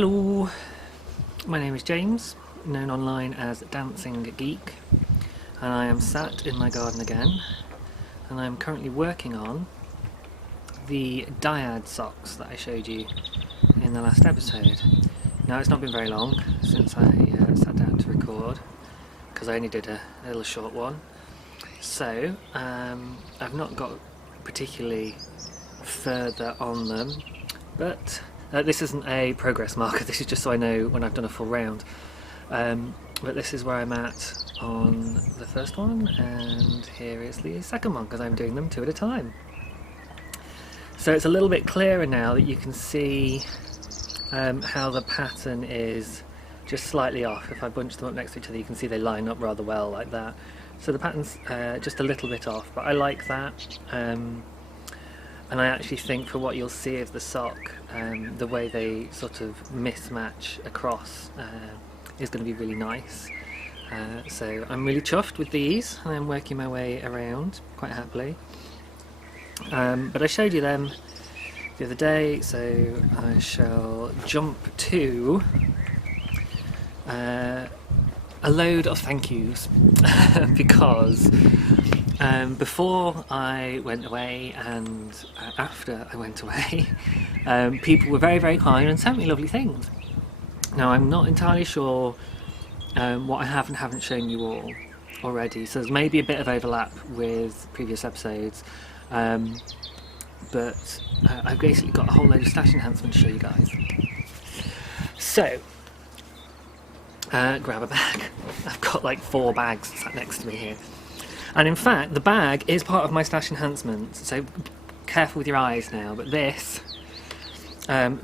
Hello, my name is James, known online as DancingGeek, and I am sat in my garden again, and I am currently working on the dyad socks that I showed you in the last episode. Now, it's not been very long since I sat down to record, because I only did a little short one, so I've not got particularly further on them, but this isn't a progress marker, this is just so I know when I've done a full round. But this is where I'm at on the first one, and here is the second one, because I'm doing them two at a time. So it's a little bit clearer now that you can see how the pattern is just slightly off. If I bunch them up next to each other, you can see they line up rather well like that. So the pattern's just a little bit off, but I like that. And I actually think for what you'll see of the sock, the way they sort of mismatch across is going to be really nice. So I'm really chuffed with these, and I'm working my way around quite happily. But I showed you them the other day, so I shall jump to a load of thank yous because before I went away and after I went away, people were very, very kind and sent me lovely things. Now, I'm not entirely sure what I have and haven't shown you all already, so there's maybe a bit of overlap with previous episodes, but I've basically got a whole load of stash enhancement to show you guys. So, grab a bag. I've got like 4 bags sat next to me here. And in fact, the bag is part of my stash enhancement, so careful with your eyes now, but this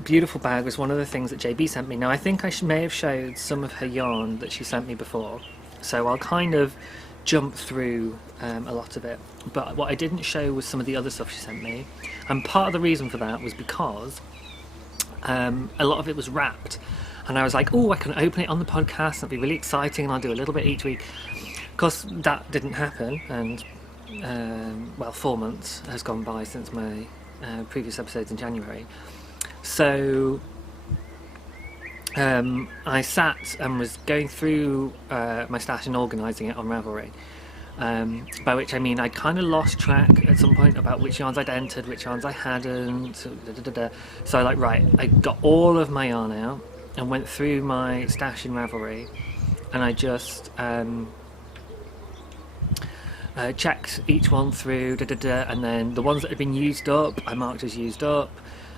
beautiful bag was one of the things that JB sent me. Now, I think I may have showed some of her yarn that she sent me before, so I'll kind of jump through a lot of it. But what I didn't show was some of the other stuff she sent me, and part of the reason for that was because a lot of it was wrapped, and I was like, oh, I can open it on the podcast, that'll be really exciting, and I'll do a little bit each week. Of course, that didn't happen, and well, 4 months has gone by since my previous episodes in January. So I sat and was going through my stash and organising it on Ravelry, by which I mean I kind of lost track at some point about which yarns I'd entered, which yarns I hadn't, so I I got all of my yarn out and went through my stash in Ravelry, and I just checked each one through, and then the ones that had been used up, I marked as used up.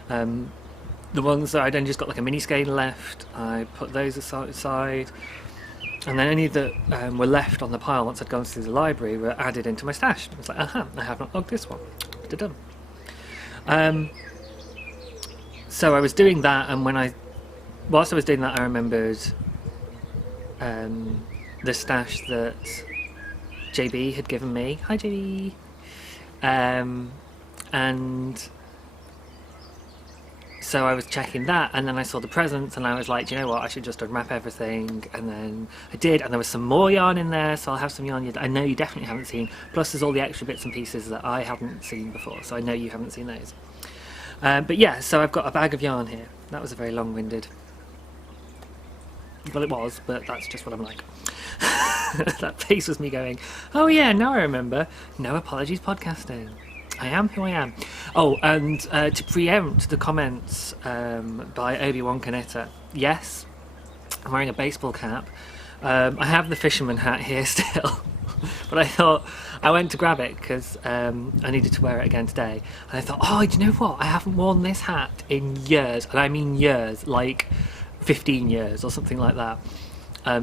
The ones that I'd only just got like a mini skein left, I put those aside. And then any that were left on the pile once I'd gone through the library were added into my stash. It's like, aha, I have not logged this one. So I was doing that, and whilst I was doing that, I remembered the stash that JB had given me. Hi, JB. And so I was checking that, and then I saw the presents, and I was like, do you know what, I should just unwrap everything. And then I did, and there was some more yarn in there, so I'll have some yarn I know you definitely haven't seen, plus there's all the extra bits and pieces that I haven't seen before, so I know you haven't seen those. But yeah, so I've got a bag of yarn here. That was a very long-winded, well, it was, but that's just what I'm like. That face was me going, oh yeah, now I remember. No apologies podcasting. I am who I am. Oh, and to preempt the comments by Obi-Wan Kaneta, yes, I'm wearing a baseball cap. I have the fisherman hat here still, but I thought I went to grab it because I needed to wear it again today. And I thought, oh, do you know what? I haven't worn this hat in years, and I mean years, like 15 years or something like that.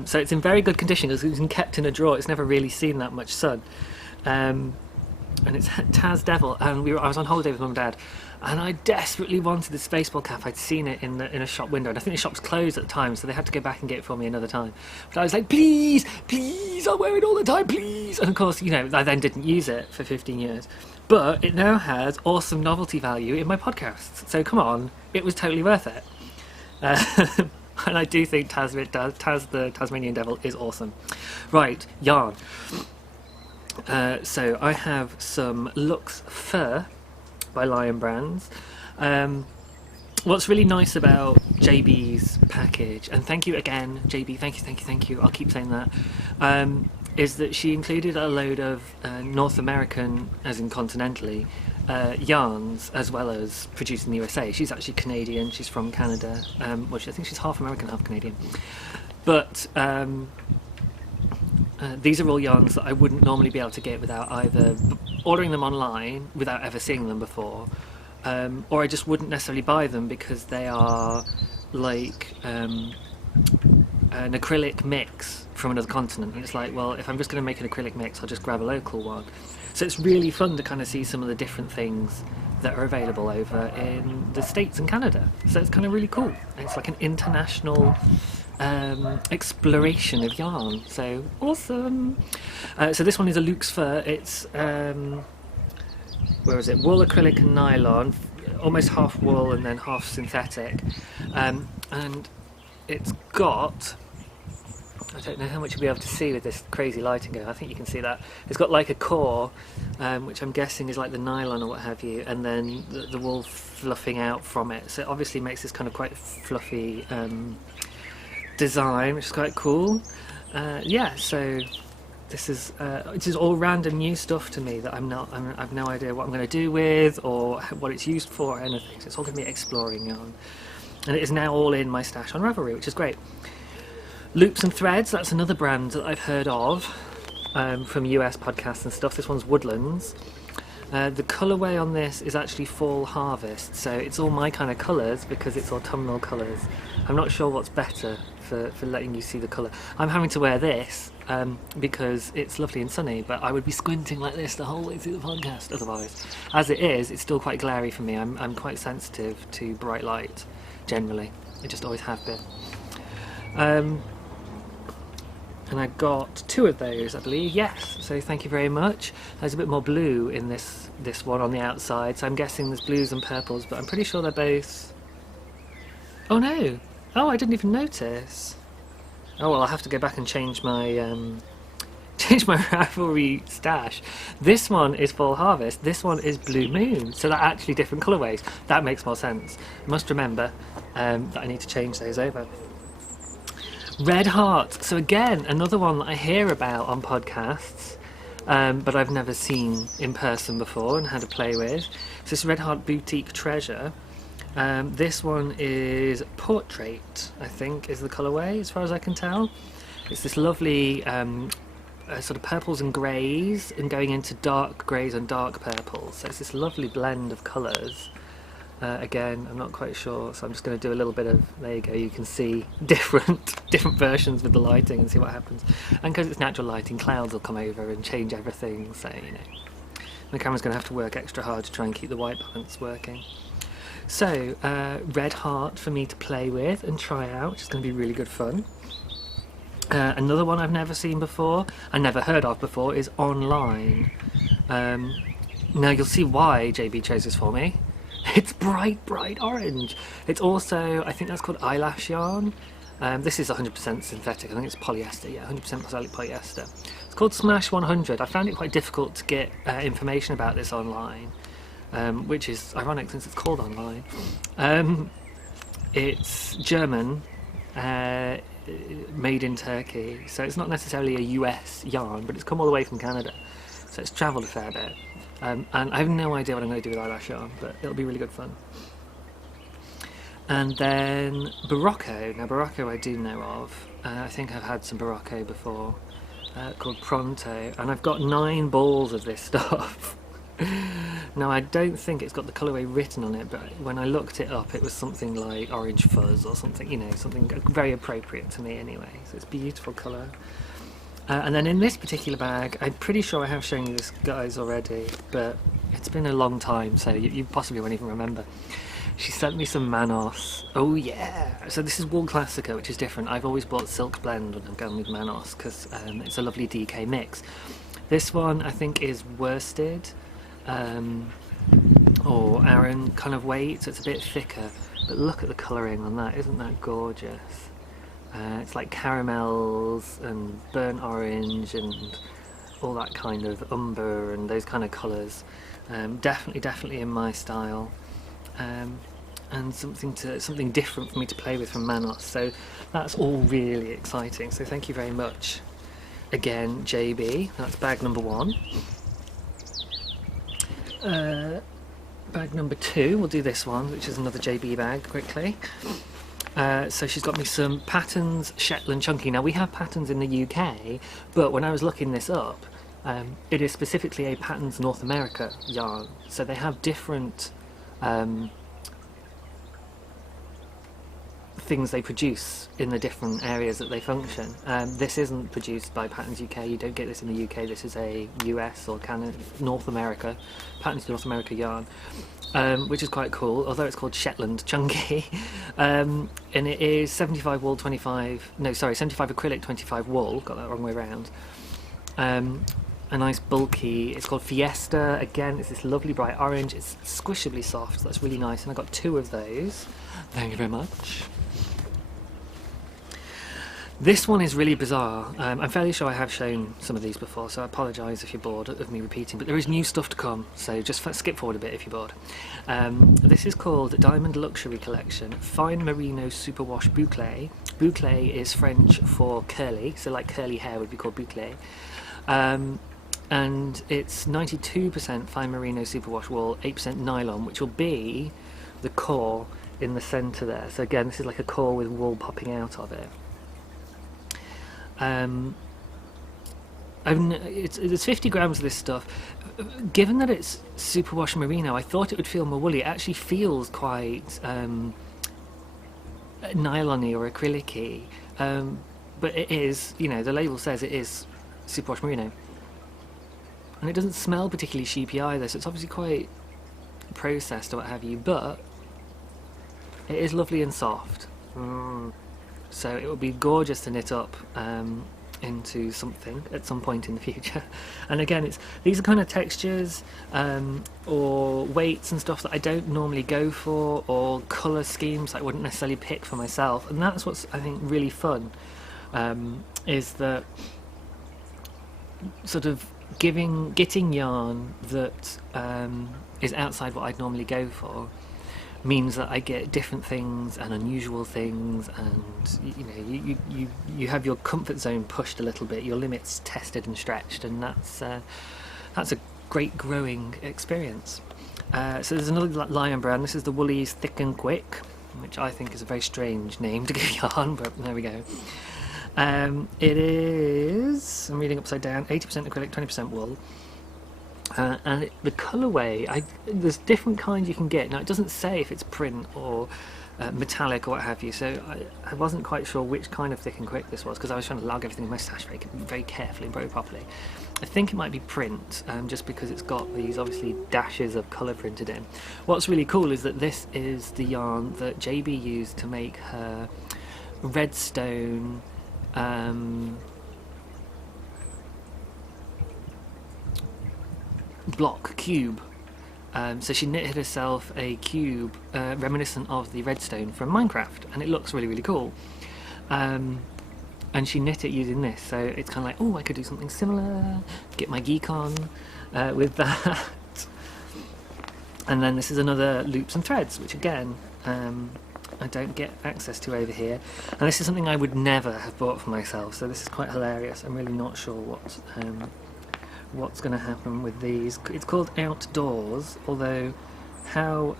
So it's in very good condition because it's been kept in a drawer. It's never really seen that much sun. And it's Taz Devil, and I was on holiday with Mum and Dad, and I desperately wanted this baseball cap. I'd seen it in a shop window, and I think the shop's closed at the time, so they had to go back and get it for me another time. But I was like, please, please, I'll wear it all the time, please. And of course, you know, I then didn't use it for 15 years. But it now has awesome novelty value in my podcasts. So come on, it was totally worth it. And I do think Taz the Tasmanian Devil is awesome. Right, yarn. So I have some Lux Fur by Lion Brands. what's really nice about JB's package, and thank you again, JB, thank you, I'll keep saying that, is that she included a load of North American, as in continentally, yarns, as well as produced in the USA. She's actually Canadian, she's from Canada, I think she's half American, half Canadian. But these are all yarns that I wouldn't normally be able to get without either ordering them online, without ever seeing them before, or I just wouldn't necessarily buy them because they are like an acrylic mix from another continent. And it's like, well, if I'm just going to make an acrylic mix, I'll just grab a local one. So it's really fun to kind of see some of the different things that are available over in the States and Canada. So it's kind of really cool. It's like an international exploration of yarn. So awesome. So this one is a Luxe fur. It's where is it? Wool, acrylic and nylon, almost half wool and then half synthetic, and it's got, I don't know how much you'll be able to see with this crazy lighting going. I think you can see that. It's got like a core, which I'm guessing is like the nylon or what have you, and then the wool fluffing out from it. So it obviously makes this kind of quite fluffy design, which is quite cool. Yeah, so this is all random new stuff to me that I've no idea what I'm going to do with or what it's used for or anything. So it's all going to be exploring yarn, and it is now all in my stash on Ravelry, which is great. Loops and Threads, that's another brand that I've heard of from US podcasts and stuff. This one's Woodlands. The colourway on this is actually Fall Harvest, so it's all my kind of colours because it's autumnal colours. I'm not sure what's better for letting you see the colour. I'm having to wear this because it's lovely and sunny, but I would be squinting like this the whole way through the podcast otherwise. As it is, it's still quite glary for me. I'm quite sensitive to bright light, generally. I just always have been. And I got 2 of those, I believe. Yes, so thank you very much. There's a bit more blue in this one on the outside, so I'm guessing there's blues and purples, but I'm pretty sure they're both... Oh no! Oh, I didn't even notice. Oh well, I'll have to go back and change my Ravelry stash. This one is Fall Harvest, this one is Blue Moon, so they're actually different colourways. That makes more sense. I must remember that I need to change those over. Red Heart, so again, another one that I hear about on podcasts, but I've never seen in person before and had to play with. So this Red Heart Boutique Treasure. This one is Portrait, I think, is the colourway, as far as I can tell. It's this lovely sort of purples and greys, and going into dark greys and dark purples. So it's this lovely blend of colours. Again, I'm not quite sure, so I'm just going to do a little bit of, there you go, you can see different versions with the lighting and see what happens. And because it's natural lighting, clouds will come over and change everything, so, you know. The camera's going to have to work extra hard to try and keep the white balance working. So, Red Heart for me to play with and try out, which is going to be really good fun. Another one I've never seen before, I never heard of before, is Online. Now you'll see why JB chose this for me. It's bright orange. It's also, I think that's called eyelash yarn. This is 100% synthetic. I think it's polyester. Yeah, 100% polyester. It's called Smash 100. I found it quite difficult to get information about this online, which is ironic since it's called Online. It's German, made in Turkey, so it's not necessarily a US yarn, but it's come all the way from Canada, so it's travelled a fair bit. And I have no idea what I'm going to do with eyelash yarn, but it'll be really good fun. And then Barocco. Now Barocco I do know of. I think I've had some Barocco before, called Pronto, and I've got 9 balls of this stuff. Now I don't think it's got the colourway written on it, but when I looked it up it was something like Orange Fuzz or something, you know, something very appropriate to me anyway. So it's a beautiful colour. And then in this particular bag, I'm pretty sure I have shown you this, guys, already, but it's been a long time, so you possibly won't even remember. She sent me some Manos. Oh yeah! So this is Wool Classica, which is different. I've always bought Silk Blend when I've gone with Manos, because it's a lovely DK mix. This one, I think, is worsted, or Aran kind of weight, so it's a bit thicker. But look at the colouring on that, isn't that gorgeous? It's like caramels and burnt orange and all that kind of umber and those kind of colours. Definitely in my style. And and something different for me to play with from Manos. So that's all really exciting. So thank you very much again, JB. That's bag number 1. Bag number 2, we'll do this one, which is another JB bag quickly. So she's got me some Patterns Shetland Chunky. Now we have Patterns in the UK, but when I was looking this up, it is specifically a Patterns North America yarn. So they have different things they produce in the different areas that they function. This isn't produced by Patterns UK, you don't get this in the UK, this is a US or Canada, North America, Patterns North America yarn, which is quite cool, although it's called Shetland Chunky. And it is 75 wool, 75 acrylic, 25 wool, got that wrong way around. A nice bulky, it's called Fiesta, again it's this lovely bright orange, it's squishably soft, so that's really nice, and I got 2 of those. Thank you very much. This one is really bizarre. I'm fairly sure I have shown some of these before, so I apologise if you're bored of me repeating, but there is new stuff to come, so just skip forward a bit if you're bored. This is called Diamond Luxury Collection, Fine Merino Superwash Boucle. Boucle is French for curly, so like curly hair would be called boucle. And it's 92% fine merino superwash wool, 8% nylon, which will be the core in the centre there. So again, this is like a core with wool popping out of it. There's 50 grams of this stuff. Given that it's superwash merino, I thought it would feel more woolly. It actually feels quite nylon-y or acrylic-y, but it is, you know, the label says it is superwash merino. And it doesn't smell particularly sheepy either, so it's obviously quite processed or what have you, but it is lovely and soft. So it would be gorgeous to knit up into something at some point in the future. And again, these are kind of textures or weights and stuff that I don't normally go for, or colour schemes that I wouldn't necessarily pick for myself. And that's what's, I think, really fun, is that sort of getting yarn that is outside what I'd normally go for means that I get different things and unusual things, and you know, you have your comfort zone pushed a little bit, your limits tested and stretched, and that's a great growing experience. So there's another Lion brand. This is the Woolies Thick and Quick, which I think is a very strange name to give yarn, but there we go. It is, I'm reading upside down, 80% acrylic, 20% wool. And the colourway, there's different kinds you can get. Now it doesn't say if it's print or metallic or what have you, so I wasn't quite sure which kind of Thick and Quick this was, because I was trying to lug everything in my stash very carefully and very properly. I think it might be print, just because it's got these obviously dashes of colour printed in. What's really cool is that this is the yarn that JB used to make her Redstone block cube. So she knitted herself a cube reminiscent of the redstone from Minecraft, and it looks really, really cool. And she knit it using this, so it's kind of like, oh, I could do something similar, get my geek on with that. And then this is another Loops and Threads, which again I don't get access to over here, and this is something I would never have bought for myself, so this is quite hilarious. I'm really not sure what's going to happen with these. It's called Outdoors, although how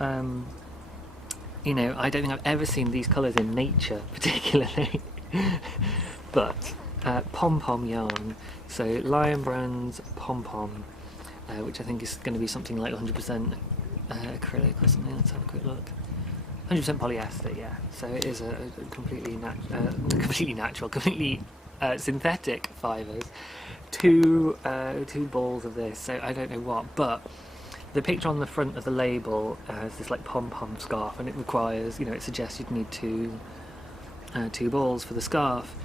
you know, I don't think I've ever seen these colours in nature particularly. But pom-pom yarn, so Lion Brand's pom-pom, which I think is going to be something like 100% acrylic or something. Let's have a quick look. 100% polyester, yeah. So it is a completely natural, completely synthetic fibres. Two balls of this, so I don't know what, but the picture on the front of the label has this like pom-pom scarf, and it requires, you know, it suggests you'd need two balls for the scarf.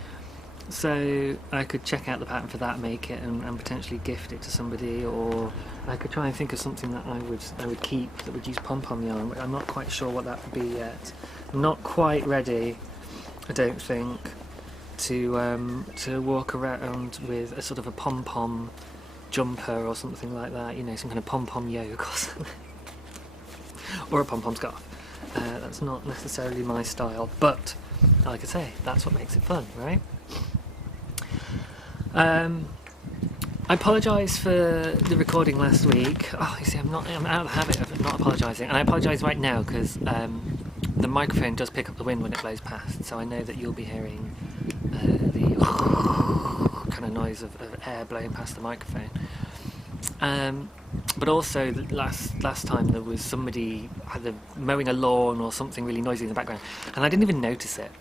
So I could check out the pattern for that, make it, and potentially gift it to somebody, or I could try and think of something that I would keep that would use pom-pom yarn. I'm not quite sure what that would be yet. I'm not quite ready, I don't think, to walk around with a sort of a pom-pom jumper or something like that. You know, some kind of pom-pom yoke or something, or a pom-pom scarf. That's not necessarily my style, but like I say, that's what makes it fun, right? I apologise for the recording last week. Oh, you see, I'm out of the habit of not apologising, and I apologise right now because the microphone does pick up the wind when it blows past, so I know that you'll be hearing the kind of noise of air blowing past the microphone. But also, last time there was somebody either mowing a lawn or something really noisy in the background, and I didn't even notice it.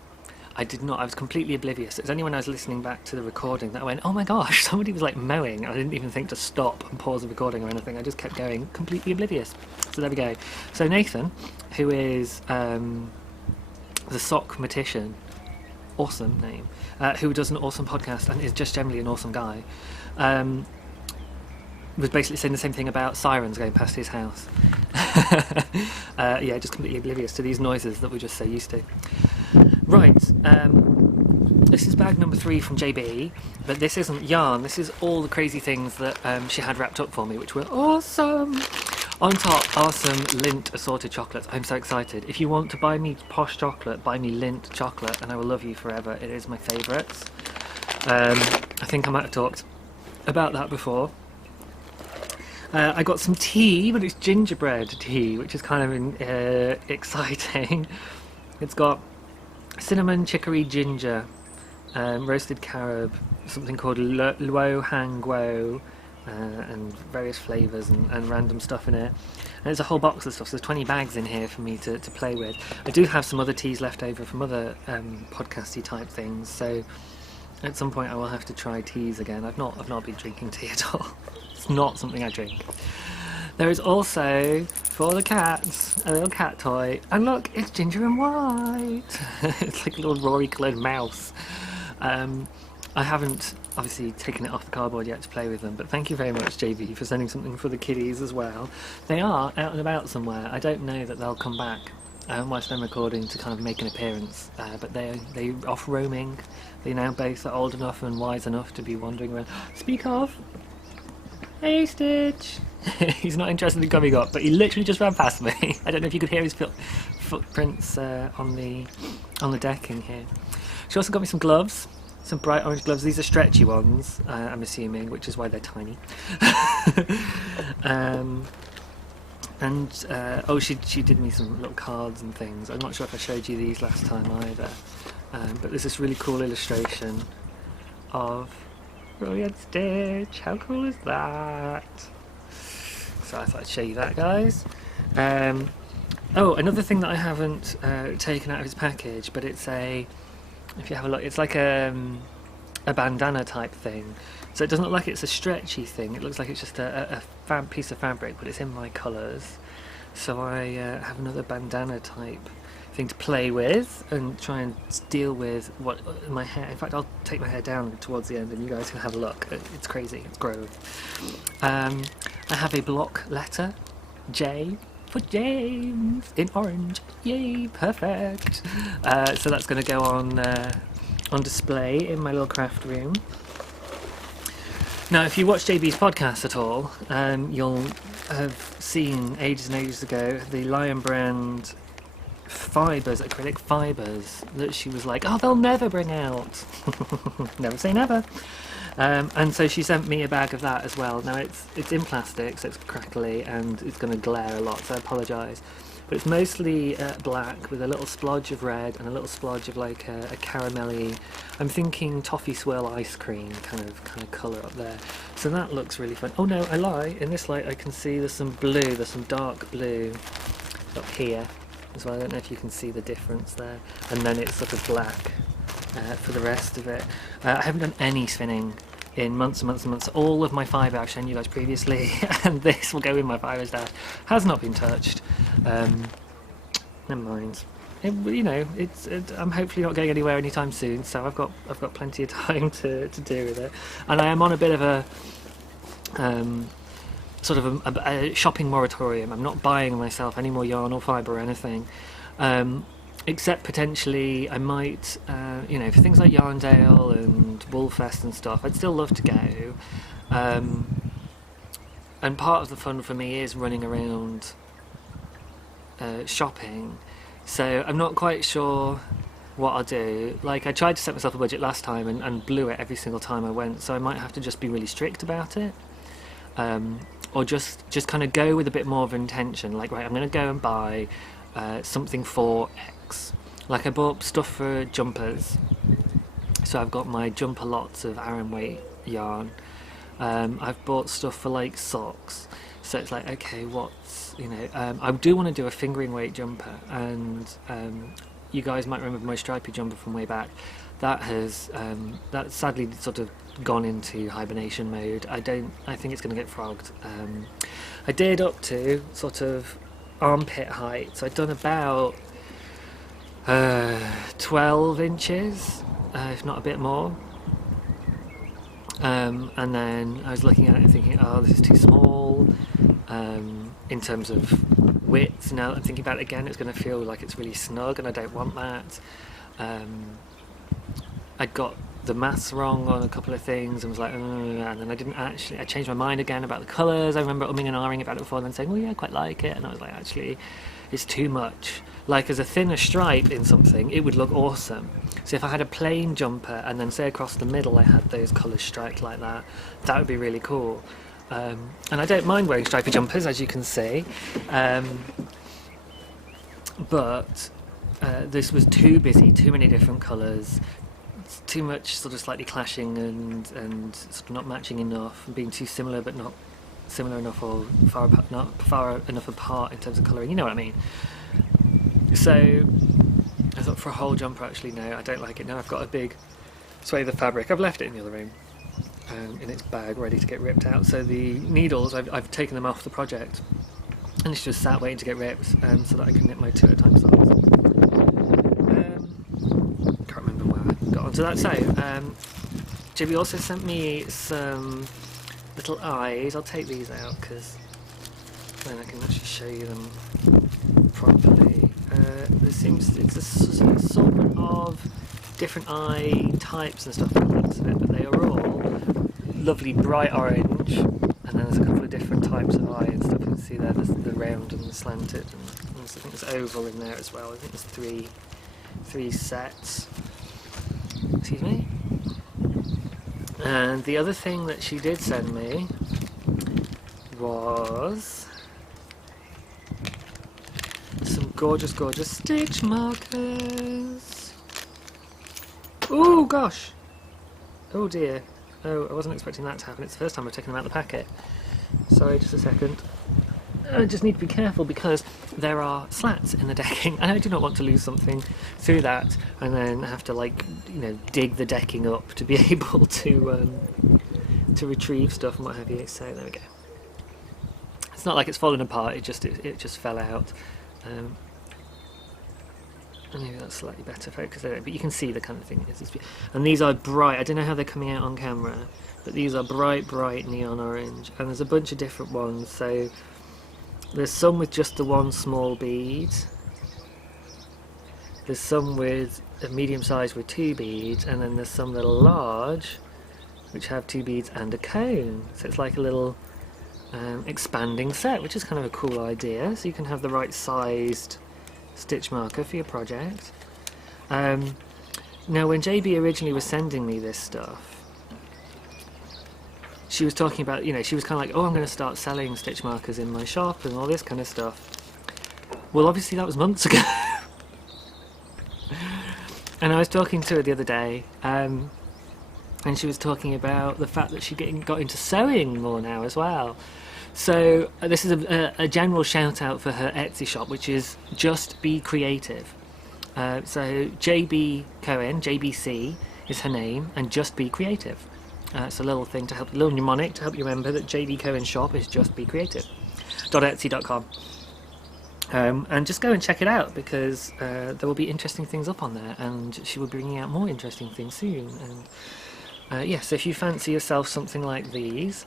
I was completely oblivious. It was only when I was listening back to the recording that I went, oh my gosh, somebody was like mowing. I didn't even think to stop and pause the recording or anything. I just kept going, completely oblivious. So there we go. So Nathan, who is the Sockmatician, awesome name, who does an awesome podcast and is just generally an awesome guy, was basically saying the same thing about sirens going past his house. Yeah, just completely oblivious to these noises that we're just so used to. Right, this is bag number 3 from JB, but this isn't yarn, this is all the crazy things that she had wrapped up for me, which were awesome! On top are some Lindt assorted chocolates. I'm so excited. If you want to buy me posh chocolate, buy me Lindt chocolate and I will love you forever. It is my favourites. I think I might have talked about that before. I got some tea, but it's gingerbread tea, which is kind of exciting. It's got cinnamon, chicory, ginger, roasted carob, something called luo hang guo, and various flavours and random stuff in it. And there's a whole box of stuff, so there's 20 bags in here for me to play with. I do have some other teas left over from other podcasty type things, so at some point I will have to try teas again. I've not been drinking tea at all. It's not something I drink. There is also, for the cats, a little cat toy. And look, it's ginger and white. It's like a little Rory-coloured mouse. I haven't, obviously, taken it off the cardboard yet to play with them, but thank you very much, JB, for sending something for the kiddies as well. They are out and about somewhere. I don't know that they'll come back whilst I'm recording to kind of make an appearance, but they're off roaming. They now both are old enough and wise enough to be wandering around. Speak of... Hey Stitch! He's not interested in coming up, but he literally just ran past me. I don't know if you could hear his footprints on the decking here. She also got me some gloves, some bright orange gloves. These are stretchy ones, I'm assuming, which is why they're tiny. She did me some little cards and things. I'm not sure if I showed you these last time either, but there's this really cool illustration of Rory and Stitch. How cool is that? So I thought I'd show you that, guys. Another thing that I haven't taken out of his package, but it's if you have a look, it's like a bandana type thing. So it doesn't look like it's a stretchy thing. It looks like it's just a piece of fabric, but it's in my colours. So I have another bandana type thing to play with and try and deal with what my hair. In fact, I'll take my hair down towards the end and you guys can have a look. It's crazy. It's grove. I have a block letter, J for James, in orange. Yay, perfect. So that's going to go on display in my little craft room. Now, if you watch JB's podcast at all, you'll have seen ages and ages ago the Lion Brand fibres, acrylic fibres, that she was like, oh, they'll never bring out. Never say never. And so she sent me a bag of that as well. Now it's in plastic, so it's crackly and it's going to glare a lot, so I apologise. But it's mostly black with a little splodge of red and a little splodge of like a caramelly, I'm thinking toffee swirl ice cream kind of colour up there. So that looks really fun. Oh no, I lie. In this light I can see there's some blue, there's some dark blue up here as well. I don't know if you can see the difference there. And then it's sort of black for the rest of it. I haven't done any spinning in months and months and months. All of my fibre I've shown you guys previously, and this will go in my fibre stash, has not been touched. Never mind. I'm hopefully not going anywhere anytime soon, so I've got plenty of time to do with it. And I am on a bit of a sort of a shopping moratorium. I'm not buying myself any more yarn or fibre or anything. Except potentially I might, for things like Yarndale and Woolfest and stuff, I'd still love to go. And part of the fun for me is running around shopping. So I'm not quite sure what I'll do. Like, I tried to set myself a budget last time and blew it every single time I went, so I might have to just be really strict about it. Or just kind of go with a bit more of intention. Like, right, I'm going to go and buy something for X. Like, I bought stuff for jumpers. So I've got my jumper lots of Aran weight yarn. I've bought stuff for like socks. So it's like, okay, what's, I do want to do a fingering weight jumper, and you guys might remember my stripy jumper from way back. That has that sadly sort of gone into hibernation mode. I think it's going to get frogged. I did up to sort of armpit height, so I'd done about 12 inches, if not a bit more. And then I was looking at it and thinking, oh, this is too small in terms of width. Now I'm thinking about it again, it's going to feel like it's really snug, and I don't want that. I got the maths wrong on a couple of things and was like, and then I changed my mind again about the colours. I remember umming and ahhing about it before and then saying, well, yeah, I quite like it. And I was like, actually, it's too much. Like, as a thinner stripe in something, it would look awesome. So if I had a plain jumper and then say across the middle I had those colours striped like that, that would be really cool. And I don't mind wearing stripy jumpers, as you can see. But this was too busy, too many different colours, too much sort of slightly clashing and sort of not matching enough, and being too similar but not similar enough, or not far enough apart in terms of colouring, you know what I mean. So I thought, for a whole jumper, actually no, I don't like it. Now I've got a big swathe of fabric. I've left it in the other room in its bag, ready to get ripped out. So the needles, I've taken them off the project, and it's just sat waiting to get ripped, so that I can knit my 2 at a time socks. Can't remember where I got onto that. So JB also sent me some little eyes. I'll take these out because then I can actually show you them properly. It's a sort of different eye types and stuff by the looks of it, but they are all lovely bright orange, and then there's a couple of different types of eye and stuff. You can see there, there's the round and the slanted, and I think there's oval in there as well. I think there's three sets. Excuse me. And the other thing that she did send me was some gorgeous stitch markers. Oh gosh! Oh dear. Oh, I wasn't expecting that to happen. It's the first time I've taken them out of the packet. Sorry, just a second. I just need to be careful because there are slats in the decking, and I do not want to lose something through that and then have to dig the decking up to be able to retrieve stuff and what have you. So there we go. It's not like it's fallen apart. It just fell out. Maybe that's slightly better focus there, but you can see the kind of thing it is. And these are bright. I don't know how they're coming out on camera, but these are bright neon orange, and there's a bunch of different ones. So there's some with just the one small bead. There's some with a medium size with 2 beads, and then there's some that are large, which have 2 beads and a cone. So it's like a little expanding set, which is kind of a cool idea. So you can have the right sized stitch marker for your project. Now, when JB originally was sending me this stuff, she was talking about, she was kind of like, oh, I'm going to start selling stitch markers in my shop and all this kind of stuff. Well, obviously that was months ago. And I was talking to her the other day, and she was talking about the fact that she got into sewing more now as well. So this is a general shout out for her Etsy shop, which is Just Be Creative. So JB Cohen, JBC is her name, and Just Be Creative. It's a little thing to help, a little mnemonic to help you remember that JB Cohen's shop is Just Be Creative. .etsy.com. And just go and check it out, because there will be interesting things up on there, and she will be bringing out more interesting things soon. And yes, if you fancy yourself something like these,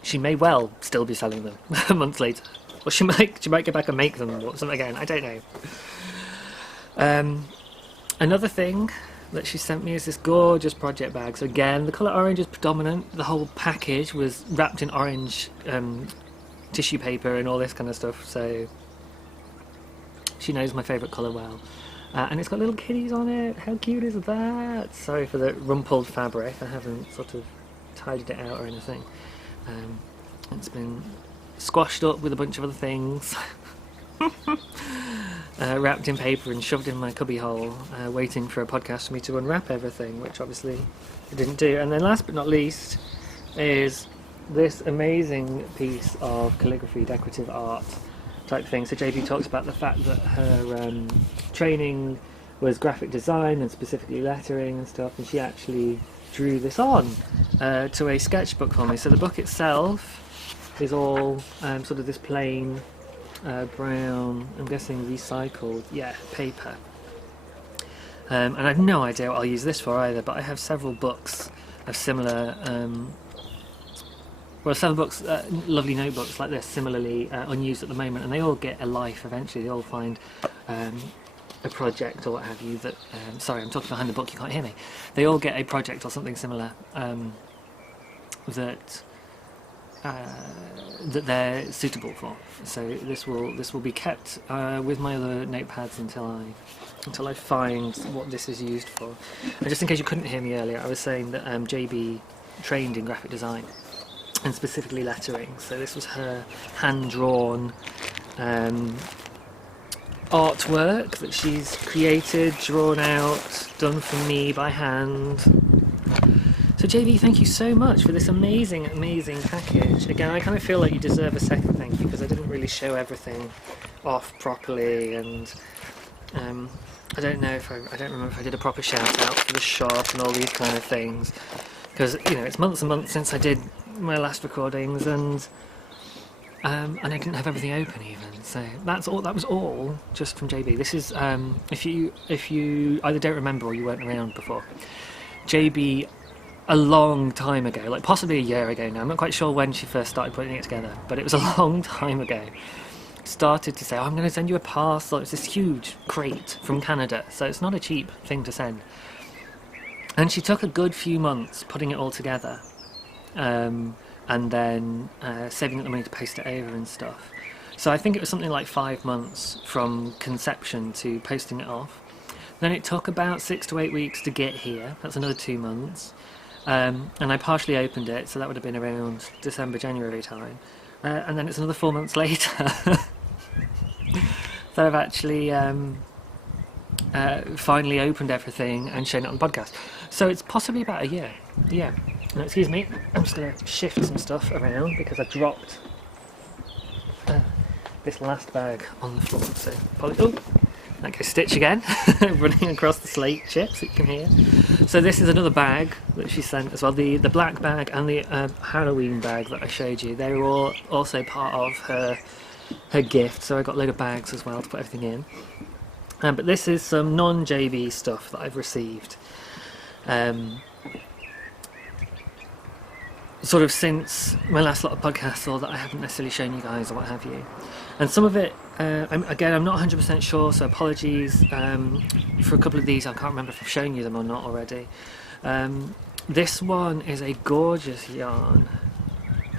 she may well still be selling them months later, or she might go back and make them or something again. I don't know. Another thing that she sent me is this gorgeous project bag. So again, the colour orange is predominant. The whole package was wrapped in orange tissue paper and all this kind of stuff. So She knows my favourite colour well. And it's got little kitties on it. How cute is that? Sorry for the rumpled fabric. I haven't sort of tidied it out or anything. It's been squashed up with a bunch of other things. Wrapped in paper and shoved in my cubby hole, waiting for a podcast for me to unwrap everything, which obviously I didn't do. And then last but not least is this amazing piece of calligraphy, decorative art type thing. So JB talks about the fact that her training was graphic design and specifically lettering and stuff, and she actually drew this on to a sketchbook for me. So the book itself is all sort of this plain brown, I'm guessing recycled, paper. And I have no idea what I'll use this for either, but I have several books of similar, lovely notebooks like this, similarly unused at the moment, and they all get a life eventually. They all find a project or what have you that, sorry, I'm talking behind the book, you can't hear me. They all get a project or something similar that they're suitable for. So this will be kept with my other notepads until I find what this is used for. And just in case you couldn't hear me earlier, I was saying that JB trained in graphic design and specifically lettering. So this was her hand-drawn artwork that she's created, drawn out, done for me by hand. So JB, thank you so much for this amazing, amazing package. Again, I kind of feel like you deserve a second thank you because I didn't really show everything off properly, and I don't remember if I did a proper shout out for the shop and all these kind of things, because it's months and months since I did my last recordings, and I didn't have everything open even. So that was all just from JB. This is if you either don't remember or you weren't around before, JB, a long time ago, like possibly a year ago now, I'm not quite sure when she first started putting it together, but it was a long time ago, started to say, I'm going to send you a parcel. It's this huge crate from Canada, so it's not a cheap thing to send. And she took a good few months putting it all together, and then saving up the money to post it over and stuff. So I think it was something like 5 months from conception to posting it off. Then it took about 6 to 8 weeks to get here. That's another 2 months. And I partially opened it, so that would have been around December, January time. And then it's another 4 months later that I've actually finally opened everything and shown it on the podcast. So it's possibly about a year. Yeah. Now, excuse me, I'm just going to shift some stuff around because I dropped this last bag on the floor. So, that goes Stitch again, running across the slate chips that you can hear. So this is another bag that she sent as well. The black bag and the Halloween bag that I showed you, they were all also part of her gift. So I got a load of bags as well to put everything in. But this is some non-JB stuff that I've received. Sort of since my last lot of podcasts, or that I haven't necessarily shown you guys or what have you. And some of it, I'm not 100% sure, so apologies for a couple of these. I can't remember if I've shown you them or not already. This one is a gorgeous yarn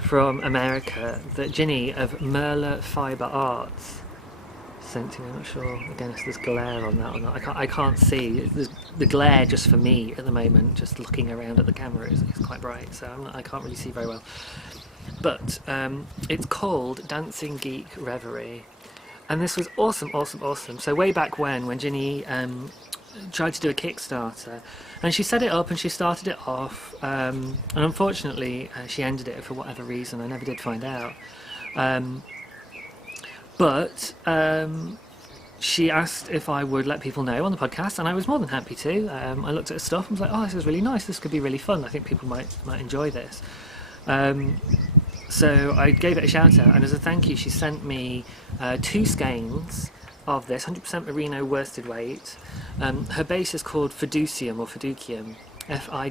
from America that Ginny of Merla Fibre Arts sent to me. I'm not sure, again, if there's glare on that or not. I can't see. There's the glare just for me at the moment, just looking around at the camera is quite bright, so I can't really see very well. But it's called DancingGeek Reverie, and this was awesome. So way back when Ginny tried to do a Kickstarter, and she set it up and she started it off, and unfortunately she ended it for whatever reason. I never did find out. But she asked if I would let people know on the podcast, and I was more than happy to. I looked at her stuff and was like, oh, this is really nice, this could be really fun, I think people might enjoy this. So I gave it a shout out, and as a thank you she sent me 2 skeins of this 100% merino worsted weight. Her base is called Fiducium or Fiducium, Fiduciam. I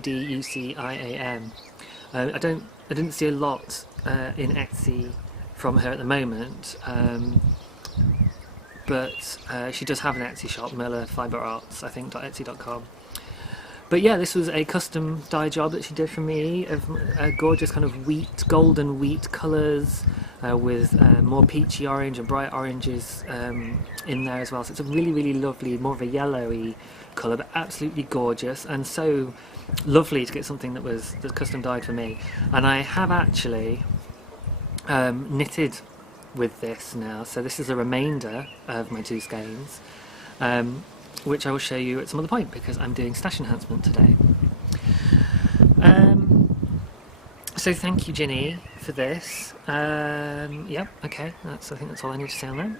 didn't see a lot in Etsy from her at the moment, but she does have an Etsy shop, Merla Fibre Arts, I think, .etsy.com. But yeah, this was a custom dye job that she did for me of gorgeous kind of golden wheat colours, with more peachy orange and bright oranges in there as well. So it's a really, really lovely, more of a yellowy colour, but absolutely gorgeous, and so lovely to get something that's custom dyed for me. And I have actually knitted with this now, so this is a remainder of my 2 skeins, which I will show you at some other point because I'm doing stash enhancement today. So thank you, Ginny, for this. Yep, okay, I think that's all I need to say on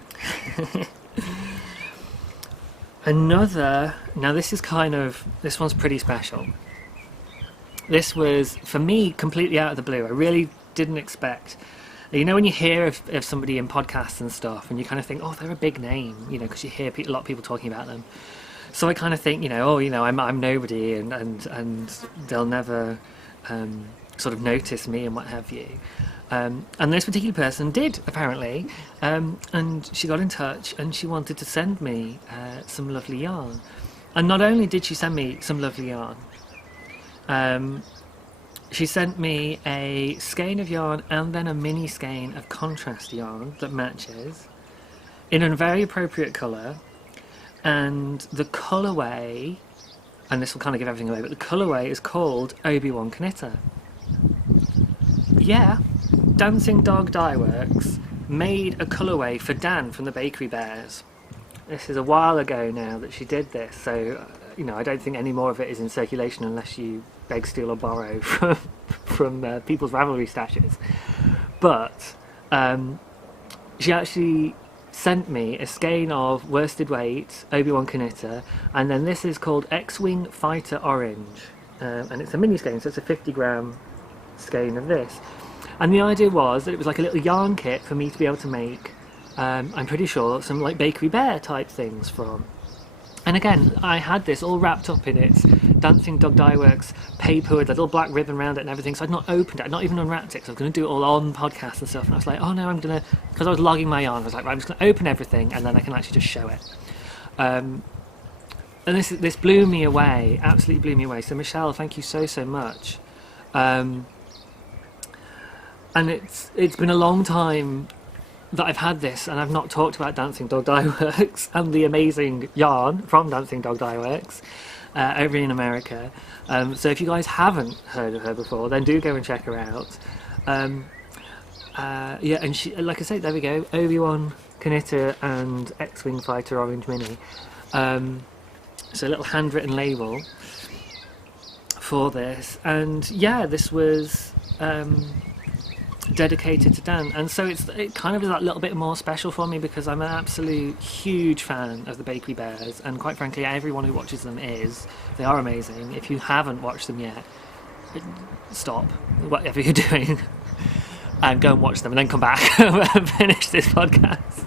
that. Now this one's pretty special. This was, for me, completely out of the blue. I really didn't expect. You know, when you hear of somebody in podcasts and stuff, and you kind of think, oh, they're a big name, you know, because you hear a lot of people talking about them. So I kind of think, you know, oh, you know, I'm nobody, and they'll never sort of notice me and what have you. And this particular person did, apparently, and she got in touch and she wanted to send me some lovely yarn. And not only did she send me some lovely yarn, she sent me a skein of yarn and then a mini skein of contrast yarn that matches in a very appropriate colour. And the colourway, and this will kind of give everything away, but the colourway is called Obi-Wan Knitter. Yeah, Dancing Dog Dye Works made a colourway for Dan from the Bakery Bears. This is a while ago now that she did this, so you know, I don't think any more of it is in circulation unless you beg, steal or borrow from people's Ravelry stashes. But she actually sent me a skein of worsted weight Obi-Wan Knitter, and then this is called X-Wing Fighter Orange, and it's a mini skein, so it's a 50-gram skein of this. And the idea was that it was like a little yarn kit for me to be able to make, I'm pretty sure, some like Bakery Bear type things from. And again, I had this all wrapped up in its Dancing Dog Dye Works paper with a little black ribbon around it and everything, so I'd not opened it, I'd not even unwrapped it, because I was going to do it all on podcasts and stuff, and I was like, oh no, I'm going to, because I was logging my yarn, I was like, right, I'm just going to open everything and then I can actually just show it. And this blew me away, absolutely blew me away. So Michelle, thank you so much. And it's been a long time that I've had this, and I've not talked about Dancing Dog Dye Works and the amazing yarn from Dancing Dog Dye Works over in America. So if you guys haven't heard of her before, then do go and check her out. Yeah, and she, like I say, there we go, Obi-Wan Knitter and X-Wing Fighter Orange Mini. So a little handwritten label for this, and yeah, this was dedicated to Dan, and so it kind of is that little bit more special for me because I'm an absolute huge fan of the Bakery Bears, and quite frankly everyone who watches them is. They are amazing. If you haven't watched them yet, stop whatever you're doing and go and watch them and then come back and finish this podcast.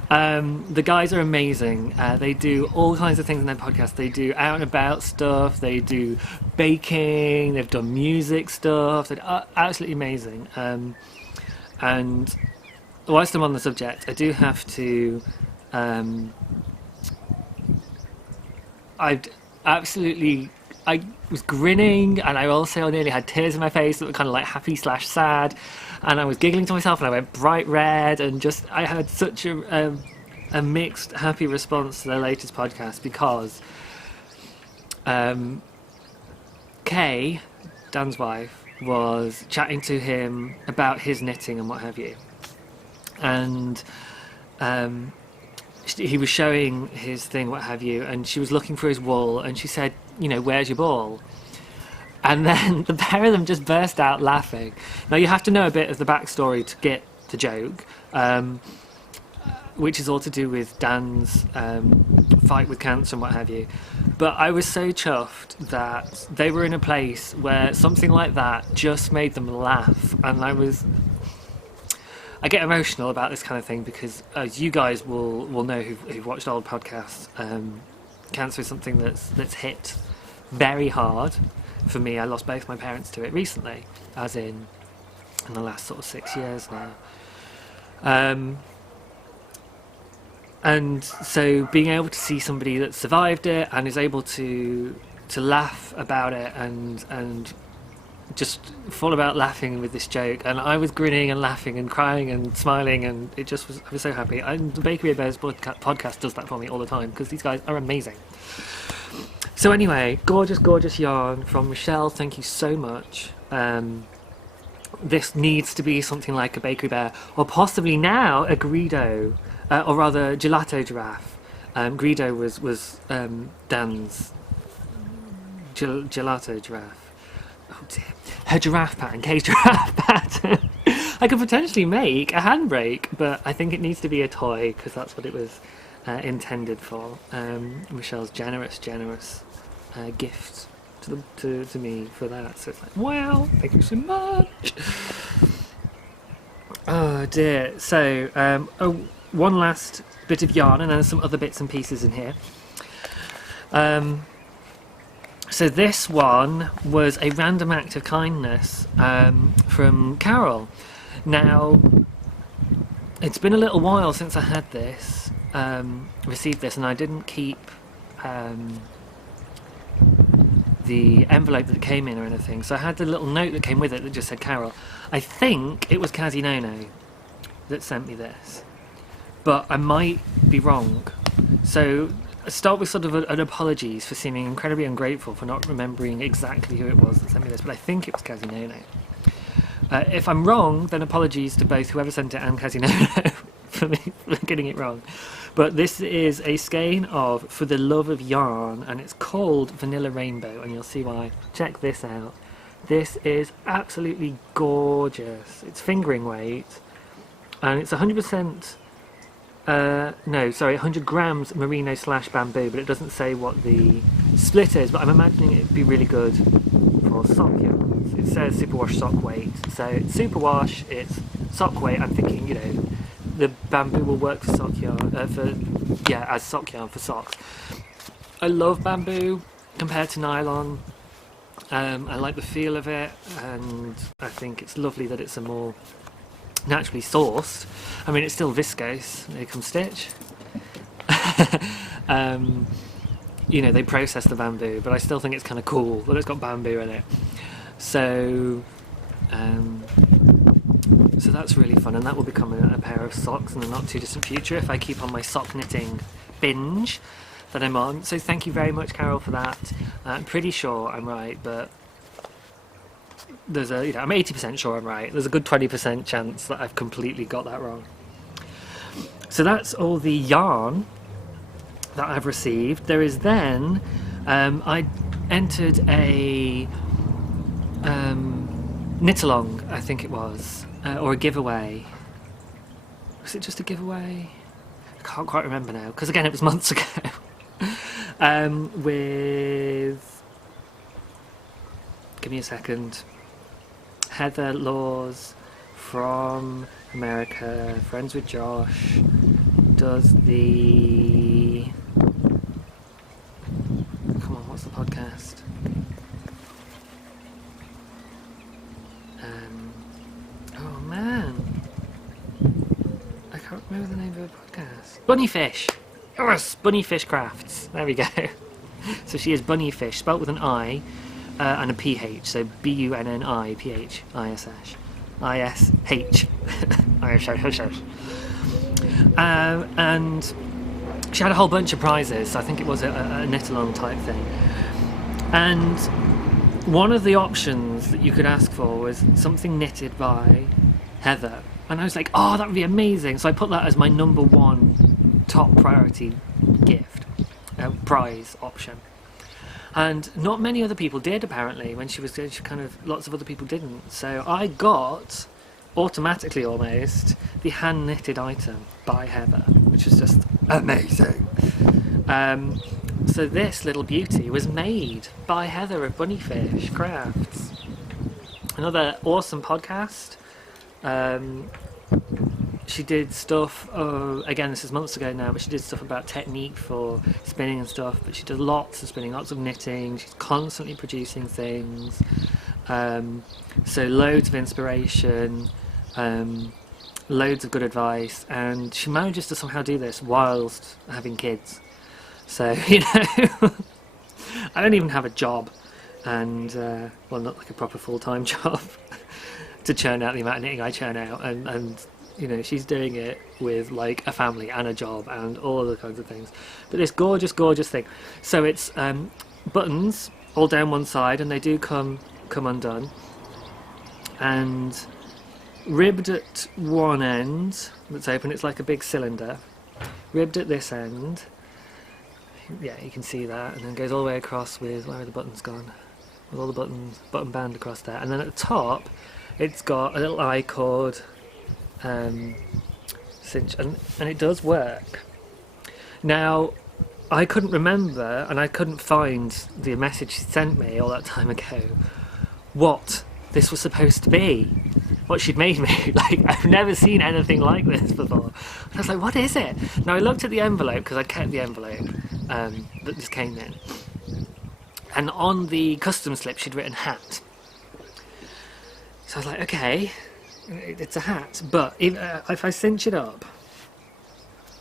The guys are amazing. They do all kinds of things in their podcast. They do out and about stuff, they do baking, they've done music stuff. They're absolutely amazing. And whilst I'm on the subject, I do have to I was grinning, and I also nearly had tears in my face that were kind of like happy/sad, and I was giggling to myself, and I went bright red, and just I had such a mixed happy response to their latest podcast because Kay, Dan's wife, was chatting to him about his knitting and what have you, and he was showing his thing, what have you, and she was looking for his wool, and she said, you know, where's your ball? And then the pair of them just burst out laughing. Now you have to know a bit of the backstory to get the joke, which is all to do with Dan's fight with cancer and what have you. But I was so chuffed that they were in a place where something like that just made them laugh, and I get emotional about this kind of thing because, as you guys will know who've watched old podcasts, cancer is something that's hit very hard for me. I lost both my parents to it recently, as in the last sort of 6 years now. And so being able to see somebody that survived it and is able to laugh about it and just full about laughing with this joke, and I was grinning and laughing and crying and smiling, and I was so happy. And the Bakery Bears podcast does that for me all the time, because these guys are amazing. So anyway, gorgeous yarn from Michelle. Thank you so much. This needs to be something like a Bakery Bear, or possibly now a Greedo, or rather Gelato Giraffe. Greedo was Dan's Gelato Giraffe. Oh dear. Her giraffe pattern, Kay's giraffe pattern. I could potentially make a handbrake, but I think it needs to be a toy, because that's what it was intended for. Michelle's generous gift to me for that. So it's like, wow, thank you so much. Oh dear. So, one last bit of yarn, and then some other bits and pieces in here. So this one was a random act of kindness from Carol. Now, it's been a little while since I had this, received this, and I didn't keep the envelope that it came in or anything. So I had the little note that came with it that just said Carol. I think it was Kazi Nono that sent me this, but I might be wrong. So I start with sort of an apologies for seeming incredibly ungrateful for not remembering exactly who it was that sent me this, but I think it was Kazi Nono. If I'm wrong, then apologies to both whoever sent it and Kazi Nono for getting it wrong. But this is a skein of For the Love of Yarn, and it's called Vanilla Rainbow, and you'll see why. Check this out. This is absolutely gorgeous. It's fingering weight, and it's 100%, 100 grams merino / bamboo, but it doesn't say what the split is, but I'm imagining it'd be really good for sock yarns. It says superwash sock weight, so it's superwash, it's sock weight. I'm thinking, you know, the bamboo will work for sock yarn, as sock yarn for socks. I love bamboo compared to nylon. I like the feel of it, and I think it's lovely that it's a more naturally sourced. I mean, it's still viscose. Here comes Stitch. You know, they process the bamboo, but I still think it's kind of cool that it's got bamboo in it. So that's really fun, and that will become a pair of socks in the not too distant future if I keep on my sock knitting binge that I'm on. So thank you very much, Carol, for that. I'm pretty sure I'm right, but there's I'm 80% sure I'm right. There's a good 20% chance that I've completely got that wrong. So that's all the yarn that I've received. There is then I entered a knit along, I think it was, or a giveaway. Was it just a giveaway? I can't quite remember now, because again it was months ago. With, give me a second, Heather Laws from America, friends with Josh, does the, come on, what's the podcast? Oh man, I can't remember the name of the podcast. Bunnyfish! Yes, Bunnyfish Crafts. There we go. So she is Bunnyfish, spelt with an I and a PH. So BUNNIPHISH. ISH. And she had a whole bunch of prizes. So I think it was a knit along type thing. And one of the options that you could ask for was something knitted by Heather. And I was like, oh, that would be amazing. So I put that as my number one top priority gift, prize option. And not many other people did, apparently. When she was doing, lots of other people didn't. So I got, automatically almost, the hand-knitted item by Heather, which was just amazing. So this little beauty was made by Heather of Bunnyfish Crafts. Another awesome podcast. She did stuff, again this is months ago now, but she did stuff about technique for spinning and stuff, but she does lots of spinning, lots of knitting, she's constantly producing things, so loads of inspiration, loads of good advice, and she manages to somehow do this whilst having kids. So, you know, I don't even have a job, and well, not like a proper full-time job to churn out the amount of knitting I churn out, and you know, she's doing it with like a family and a job and all other kinds of things. But this gorgeous, gorgeous thing. So it's buttons all down one side, and they do come undone, and ribbed at one end that's open. It's like a big cylinder, ribbed at this end. Yeah, you can see that, and then goes all the way across with, where are the buttons gone? With all the buttons, button band across there, and then at the top, it's got a little I-cord cinch, and it does work. Now, I couldn't remember, and I couldn't find the message she sent me all that time ago, what this was supposed to be, what she'd made me. Like, I've never seen anything like this before. And I was like, what is it? Now, I looked at the envelope, because I kept the envelope that this came in, and on the custom slip she'd written hat. So I was like, okay, it's a hat, but if I cinch it up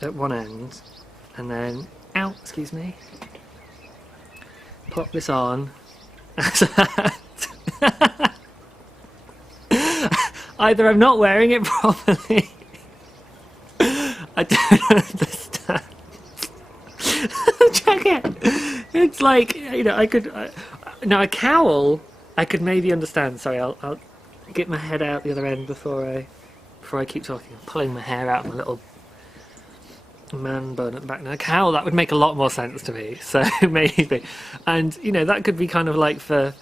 at one end, and then, ow, excuse me, pop this on as a hat, either I'm not wearing it properly, I don't understand. Check it. It's like, you know, now a cowl I could maybe understand. Sorry, I'll get my head out the other end before I keep talking. I'm pulling my hair out of my little man bun at the back. Now a cowl, that would make a lot more sense to me. So maybe, and you know, that could be kind of like for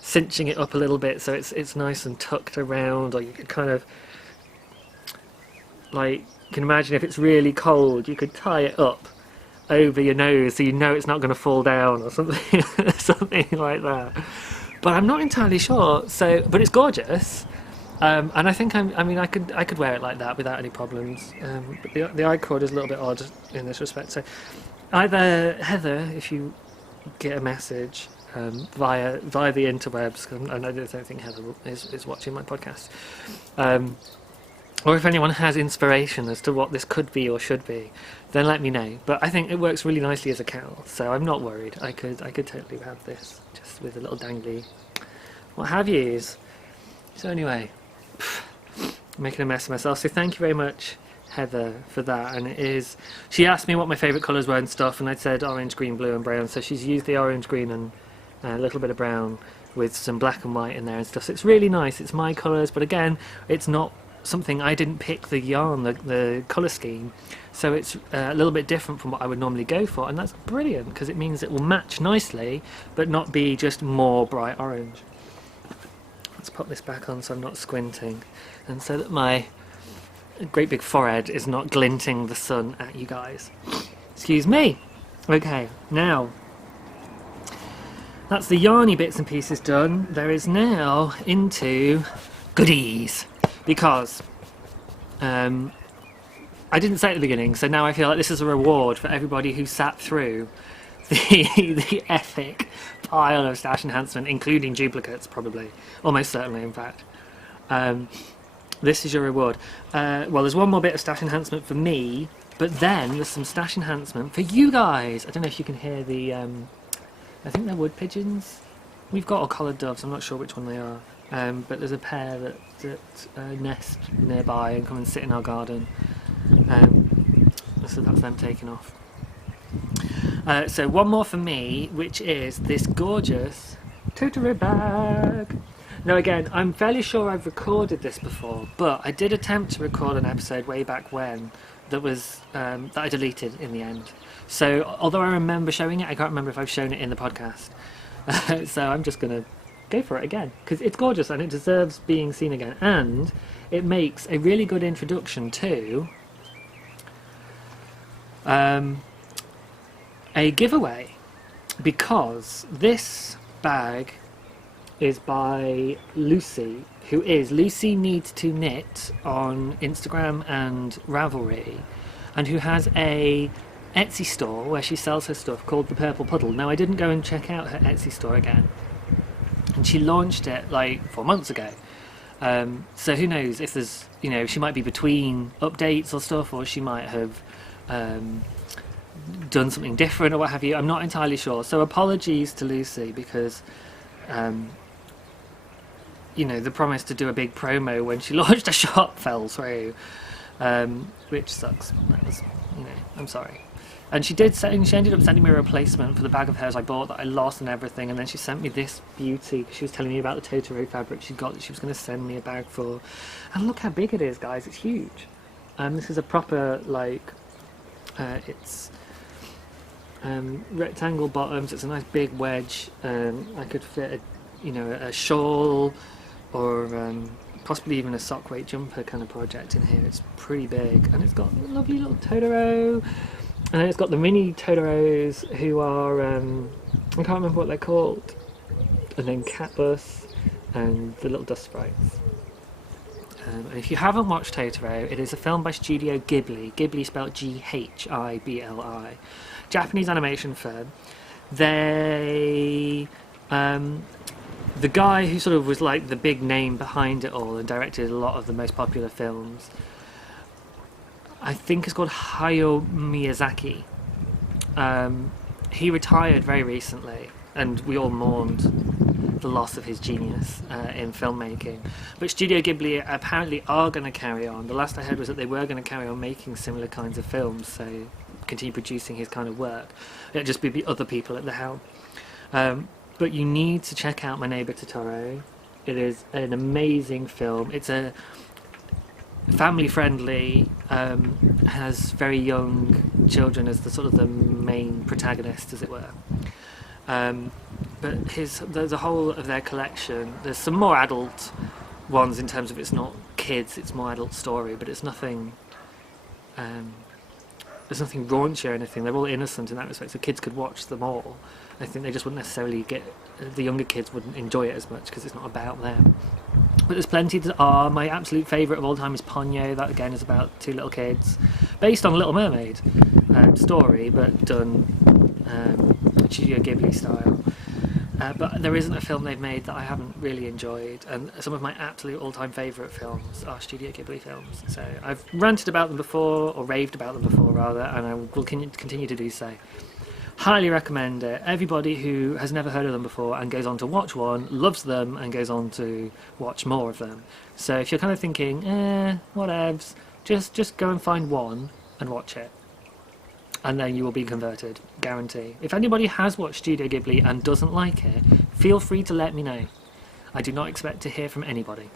cinching it up a little bit so it's nice and tucked around, or you could kind of like, you can imagine if it's really cold, you could tie it up over your nose so you know it's not going to fall down or something, something like that. But I'm not entirely sure. So, but it's gorgeous, and I think I could wear it like that without any problems. But the I-cord is a little bit odd in this respect. So, either Heather, if you get a message via the interwebs, because I don't think Heather is watching my podcast, or if anyone has inspiration as to what this could be or should be, then let me know. But I think it works really nicely as a cowl, so I'm not worried. I could totally have this just with a little dangly what have yous. So anyway, I'm making a mess of myself. So thank you very much, Heather, for that. And it is, she asked me what my favourite colours were and stuff, and I said orange, green, blue and brown. So she's used the orange, green and a little bit of brown with some black and white in there and stuff. So it's really nice. It's my colours, but again, it's not something, I didn't pick the yarn, the colour scheme, so it's a little bit different from what I would normally go for, and that's brilliant because it means it will match nicely but not be just more bright orange. Let's pop this back on so I'm not squinting, and so that my great big forehead is not glinting the sun at you guys. Excuse me. Okay, now that's the yarny bits and pieces done. There is now into goodies. Because I didn't say at the beginning, so now I feel like this is a reward for everybody who sat through the epic pile of stash enhancement, including duplicates, probably, almost certainly, in fact. This is your reward. Well, there's one more bit of stash enhancement for me, but then there's some stash enhancement for you guys. I don't know if you can hear the, I think they're wood pigeons. We've got all collared doves, I'm not sure which one they are. But there's a pair that nest nearby and come and sit in our garden. So that's them taking off. So one more for me, which is this gorgeous Totoro bag. Now again, I'm fairly sure I've recorded this before, but I did attempt to record an episode way back when that was that I deleted in the end. So although I remember showing it, I can't remember if I've shown it in the podcast. So I'm just going to go for it again because it's gorgeous and it deserves being seen again, and it makes a really good introduction to a giveaway, because this bag is by Lucy, who is Lucy Needs to Knit on Instagram and Ravelry, and who has a Etsy store where she sells her stuff called The Purple Puddle. Now I didn't go and check out her Etsy store again, and she launched it like 4 months ago, so who knows if there's, you know, she might be between updates or stuff, or she might have done something different or what have you. I'm not entirely sure, so apologies to Lucy, because you know, the promise to do a big promo when she launched a shop fell through, which sucks. That was, you know, I'm sorry. And she ended up sending me a replacement for the bag of hers I bought that I lost and everything, and then she sent me this beauty. She was telling me about the Totoro fabric she got that she was going to send me a bag for. And look how big it is, guys. It's huge. This is a proper, like, it's rectangle bottoms. It's a nice big wedge. I could fit a shawl or possibly even a sock weight jumper kind of project in here. It's pretty big, and it's got a lovely little Totoro. And then it's got the mini Totoros who are, I can't remember what they're called, and then Catbus and the little dust sprites. And if you haven't watched Totoro, it is a film by Studio Ghibli, Ghibli spelled Ghibli, Japanese animation firm. They, the guy who sort of was like the big name behind it all and directed a lot of the most popular films, I think it's called Hayao Miyazaki. He retired very recently, and we all mourned the loss of his genius in filmmaking. But Studio Ghibli apparently are going to carry on. The last I heard was that they were going to carry on making similar kinds of films, so continue producing his kind of work. It'd just be the other people at the helm. But you need to check out My Neighbor Totoro. It is an amazing film. It's a family friendly, has very young children as the sort of the main protagonist, as it were. But the whole of their collection, there's some more adult ones in terms of it's not kids, it's more adult story, but it's nothing there's nothing raunchy or anything. They're all innocent in that respect, so kids could watch them all. I think they just wouldn't necessarily the younger kids wouldn't enjoy it as much because it's not about them. But there's plenty that are. My absolute favourite of all time is Ponyo. That again is about two little kids, based on Little Mermaid story, but done Studio Ghibli style. But there isn't a film they've made that I haven't really enjoyed, and some of my absolute all-time favourite films are Studio Ghibli films. So I've ranted about them before, or raved about them before rather, and I will continue to do so. Highly recommend it. Everybody who has never heard of them before and goes on to watch one loves them and goes on to watch more of them. So if you're kind of thinking, whatevs, just go and find one and watch it, and then you will be converted, guarantee. If anybody has watched Studio Ghibli and doesn't like it, feel free to let me know. I do not expect to hear from anybody.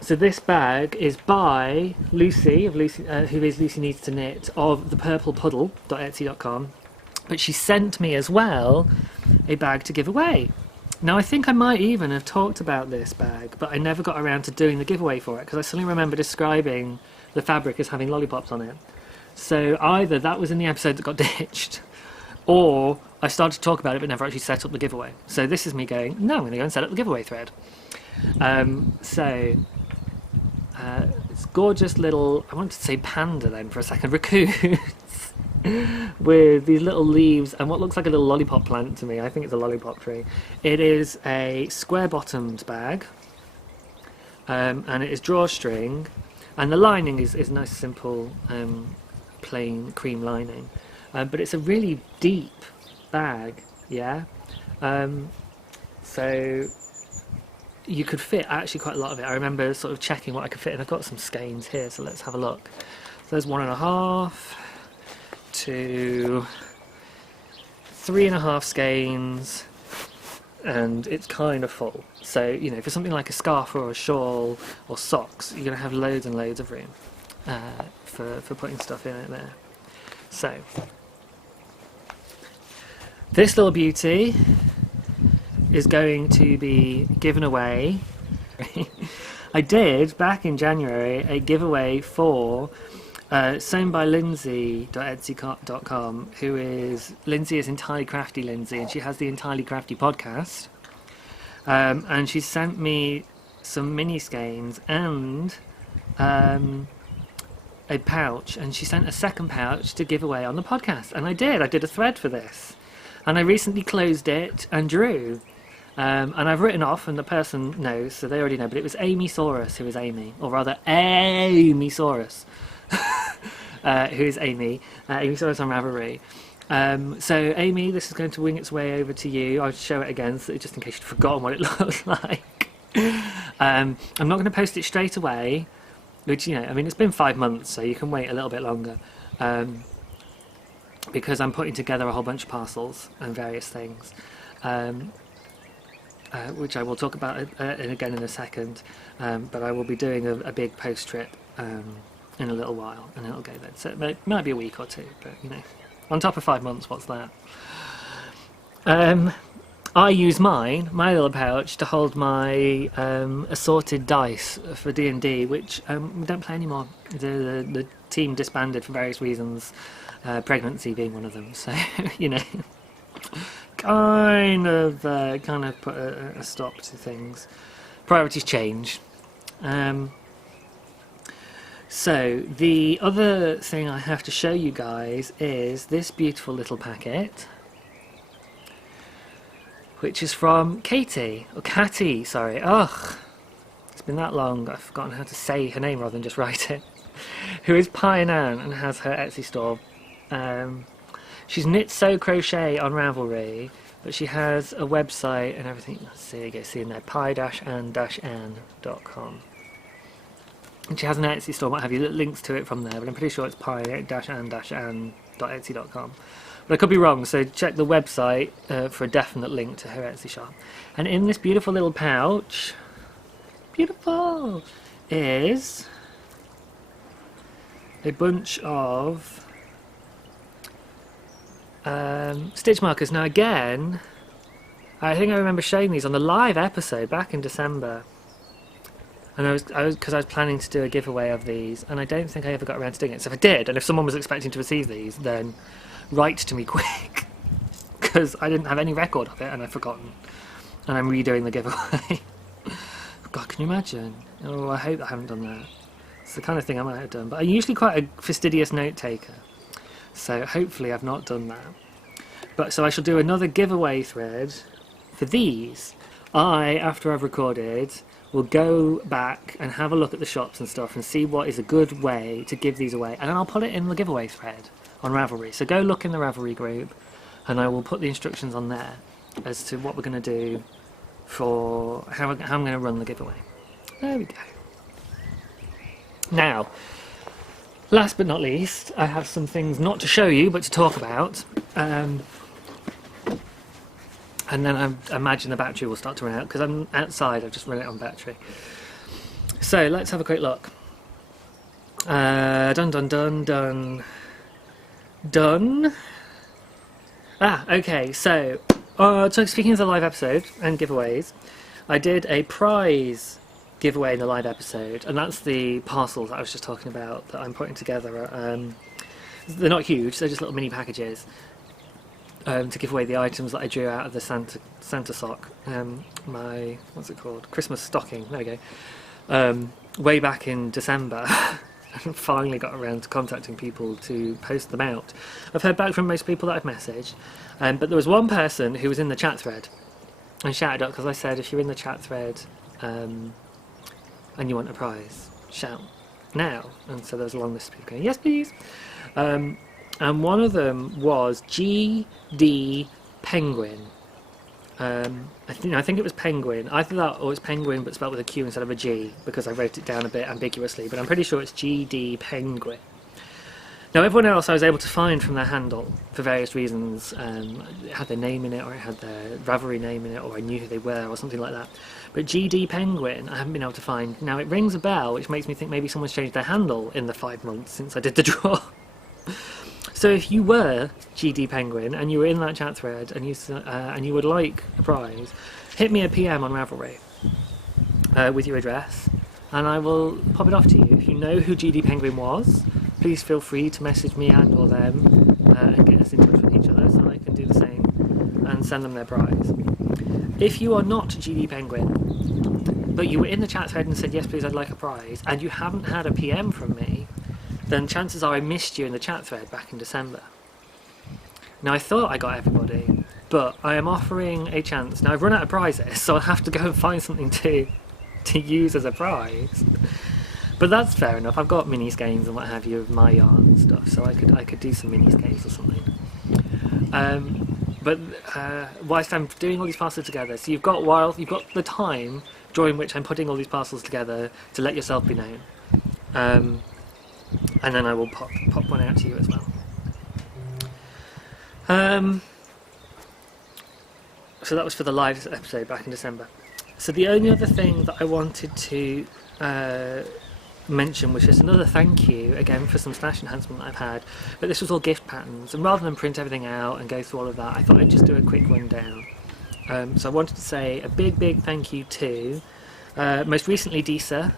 So this bag is by Lucy, who is Lucy Needs to Knit, of thepurplepuddle.etsy.com. But she sent me as well a bag to give away. Now I think I might even have talked about this bag, but I never got around to doing the giveaway for it, because I suddenly remember describing the fabric as having lollipops on it. So either that was in the episode that got ditched, or I started to talk about it but never actually set up the giveaway. So this is me going, no, I'm going to go and set up the giveaway thread. It's gorgeous little, I wanted to say panda then for a second, raccoons with these little leaves and what looks like a little lollipop plant to me. I think it's a lollipop tree. It is a square bottomed bag, and it is drawstring, and the lining is nice simple plain cream lining, but it's a really deep bag, yeah. So you could fit actually quite a lot of it. I remember sort of checking what I could fit, and I've got some skeins here, so let's have a look. So there's 1.5 to 3.5 skeins, and it's kind of full. So, you know, for something like a scarf or a shawl or socks, you're going to have loads and loads of room for putting stuff in it there. So, this little beauty is going to be given away. I did, back in January, a giveaway for sewn by Lindsay.etsy.com, who is, Lindsay is Entirely Crafty Lindsay, and she has the Entirely Crafty podcast. And she sent me some mini skeins and a pouch, and she sent a second pouch to give away on the podcast. And I did a thread for this. And I recently closed it and drew. And I've written off, and the person knows, so they already know, but it was Amy Saurus, who is Amy, or rather Amy Saurus, who is Amy, Amy Saurus on Ravelry. So Amy, this is going to wing its way over to you. I'll show it again, so just in case you'd forgotten what it looks like. I'm not going to post it straight away, which, you know, I mean, it's been 5 months, so you can wait a little bit longer. Because I'm putting together a whole bunch of parcels and various things, which I will talk about again in a second. But I will be doing a big post trip in a little while, and it'll go then. So it might be a week or two, but you know, on top of 5 months, what's that? I use my little pouch to hold my assorted dice for D&D, which we don't play anymore. The team disbanded for various reasons, pregnancy being one of them. So you know, kind of put a stop to things. Priorities change. So the other thing I have to show you guys is this beautiful little packet, which is from Katie, or Catty, sorry. Ugh, it's been that long, I've forgotten how to say her name rather than just write it. Who is Pionan and has her Etsy store. She's knit, sew, crochet on Ravelry, but she has a website and everything. Let's see, you can see in there, pi-an-an.com. And she has an Etsy store, what have you, links to it from there, but I'm pretty sure it's pi-an-an.etsy.com. But I could be wrong, so check the website for a definite link to her Etsy shop. And in this beautiful little pouch, beautiful, is a bunch of stitch markers. Now again, I think I remember showing these on the live episode back in December. And because I was planning to do a giveaway of these, and I don't think I ever got around to doing it. So if I did, and if someone was expecting to receive these, then write to me quick, because I didn't have any record of it and I've forgotten, and I'm redoing the giveaway. God, can you imagine? Oh, I hope I haven't done that. It's the kind of thing I might have done, but I'm usually quite a fastidious note taker, so hopefully I've not done that. But so I shall do another giveaway thread for these. After I've recorded, will go back and have a look at the shops and stuff and see what is a good way to give these away, and then I'll put it in the giveaway thread on Ravelry. So go look in the Ravelry group, and I will put the instructions on there as to what we're going to do for how I'm going to run the giveaway. There we go. Now, last but not least, I have some things not to show you but to talk about. And then I imagine the battery will start to run out because I'm outside. I've just run it on battery. So let's have a quick look. Done. Okay, so speaking of the live episode and giveaways, I did a prize giveaway in the live episode, and that's the parcels that I was just talking about that I'm putting together. They're not huge, they're just little mini packages to give away the items that I drew out of the Santa sock, my, what's it called, Christmas stocking, there we go, way back in December. And finally got around to contacting people to post them out. I've heard back from most people that I've messaged, but there was one person who was in the chat thread and shouted up because I said, if you're in the chat thread and you want a prize, shout now. And so there was a long list of people going, yes please. And one of them was GD Penguin. I think it was Penguin. I thought it was Penguin but spelled with a Q instead of a G because I wrote it down a bit ambiguously, but I'm pretty sure it's GD Penguin. Now everyone else I was able to find from their handle for various reasons. It had their name in it, or it had their Ravelry name in it, or I knew who they were, or something like that. But GD Penguin I haven't been able to find. Now it rings a bell, which makes me think maybe someone's changed their handle in the 5 months since I did the draw. So if you were GD Penguin and you were in that chat thread and you would like a prize, hit me a PM on Ravelry with your address, and I will pop it off to you. If you know who GD Penguin was, please feel free to message me and or them and get us in touch with each other so I can do the same and send them their prize. If you are not GD Penguin, but you were in the chat thread and said, yes please I'd like a prize, and you haven't had a PM from me, then chances are I missed you in the chat thread back in December. Now I thought I got everybody, but I am offering a chance. Now I've run out of prizes, so I'll have to go and find something to use as a prize. But that's fair enough. I've got mini skeins and what have you of my yarn and stuff, so I could do some mini skeins or something. But whilst I'm doing all these parcels together, so you've got the time during which I'm putting all these parcels together to let yourself be known, and then I will pop one out to you as well. So that was for the live episode back in December. So the only other thing that I wanted to mention was just another thank you again for some stash enhancement that I've had, but this was all gift patterns, and rather than print everything out and go through all of that, I thought I'd just do a quick rundown. So I wanted to say a big thank you to most recently Disa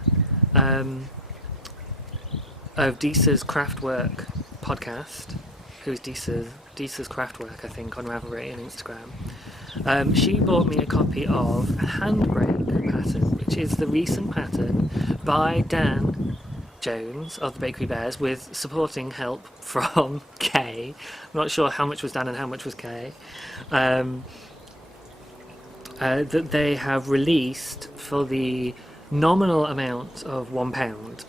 of Disa's Craftwork podcast, who is Disa's Craftwork, I think, on Ravelry and Instagram. She bought me a copy of Handbrake pattern, which is the recent pattern by Dan Jones of the Bakery Bears, with supporting help from Kay. I'm not sure how much was Dan and how much was Kay. That they have released for the nominal amount of £1,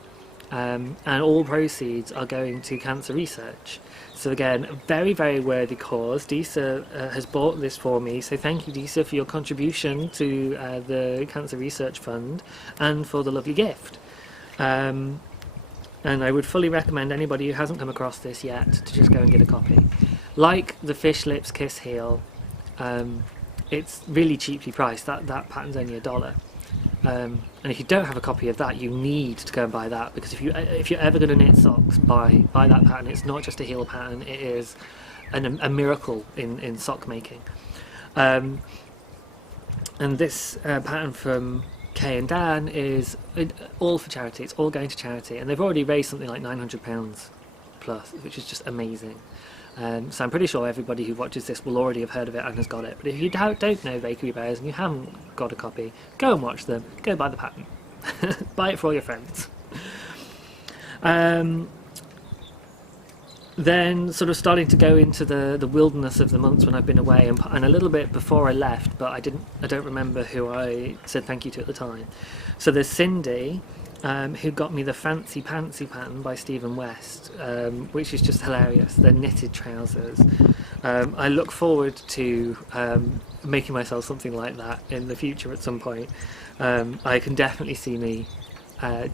and all proceeds are going to cancer research. So again, a very worthy cause. Disa has bought this for me, so thank you, Disa, for your contribution to the Cancer Research Fund and for the lovely gift. And I would fully recommend anybody who hasn't come across this yet to just go and get a copy. Like the Fish Lips Kiss Heel, it's really cheaply priced. That pattern's only $1. And if you don't have a copy of that, you need to go and buy that, because if you're ever going to knit socks, buy that pattern. It's not just a heel pattern; it is a miracle in sock making. And this pattern from Kay and Dan is all for charity. It's all going to charity, and they've already raised something like £900 plus, which is just amazing. So I'm pretty sure everybody who watches this will already have heard of it and has got it. But if you don't know Bakery Bears and you haven't got a copy, go and watch them. Go buy the pattern. Buy it for all your friends. Then sort of starting to go into the wilderness of the months when I've been away, and a little bit before I left, but I don't remember who I said thank you to at the time. So there's Cindy, who got me the Fancy Pantsy pattern by Stephen West, which is just hilarious. They're knitted trousers. I look forward to making myself something like that in the future at some point. I can definitely see me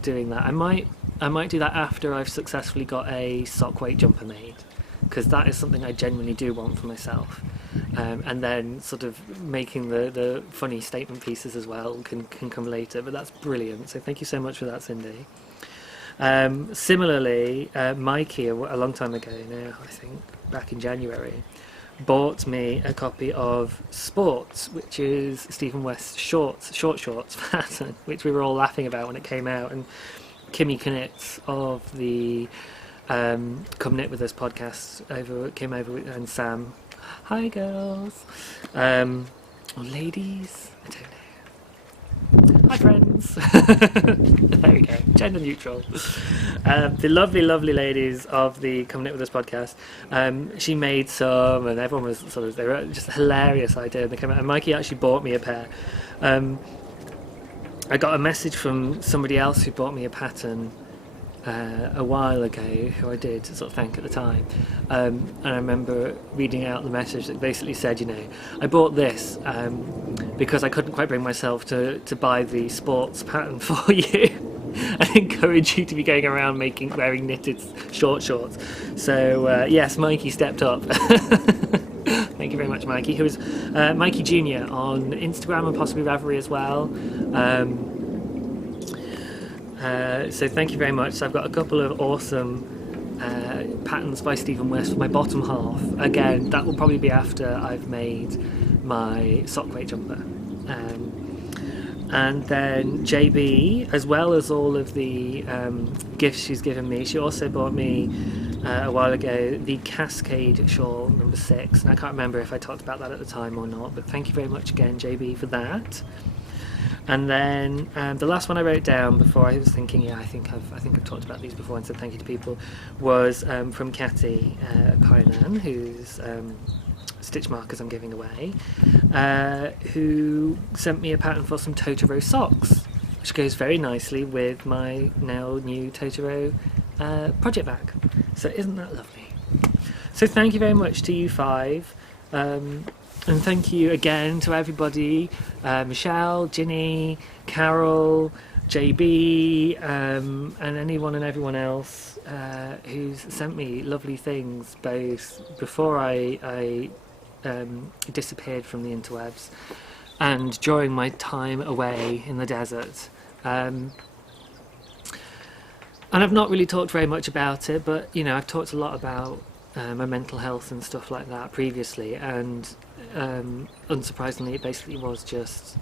doing that. I might do that after I've successfully got a sock weight jumper made, because that is something I genuinely do want for myself. And then sort of making the funny statement pieces as well can come later, but that's brilliant, so thank you so much for that, Cindy. Similarly, Mikey, a long time ago now, I think back in January, bought me a copy of Sports, which is Stephen West's short shorts pattern, which we were all laughing about when it came out, and Kimmy Knits of the Come Knit With Us podcast came over, and Sam. Hi girls, or ladies, I don't know. Hi friends. There we go, gender neutral. The lovely ladies of the Come Knit With Us podcast. She made some, and everyone was they were just a hilarious idea. And they came out, and Mikey actually bought me a pair. I got a message from somebody else who bought me a pattern a while ago, who I did sort of thank at the time, and I remember reading out the message that basically said, I bought this because I couldn't quite bring myself to buy the sports pattern for you. I encourage you to be going around wearing knitted shorts. So yes, Mikey stepped up. Thank you very much, Mikey, who is Mikey Jr. on Instagram and possibly Ravelry as well. So thank you very much. So I've got a couple of awesome patterns by Stephen West for my bottom half. Again, that will probably be after I've made my sock weight jumper. And then JB, as well as all of the gifts she's given me, she also bought me a while ago the Cascade shawl number 6. And I can't remember if I talked about that at the time or not, but thank you very much again, JB, for that. And then the last one I wrote down before, I was thinking, I think I've talked about these before and said thank you to people, was from Catty Kainan, whose stitch markers I'm giving away, who sent me a pattern for some Totoro socks, which goes very nicely with my now new Totoro project bag. So isn't that lovely? So thank you very much to you 5 And thank you again to everybody, Michelle, Ginny, Carol, JB, and anyone and everyone else who's sent me lovely things, both before I disappeared from the interwebs and during my time away in the desert. And I've not really talked very much about it, but you know, I've talked a lot about my mental health and stuff like that previously, and unsurprisingly it basically was just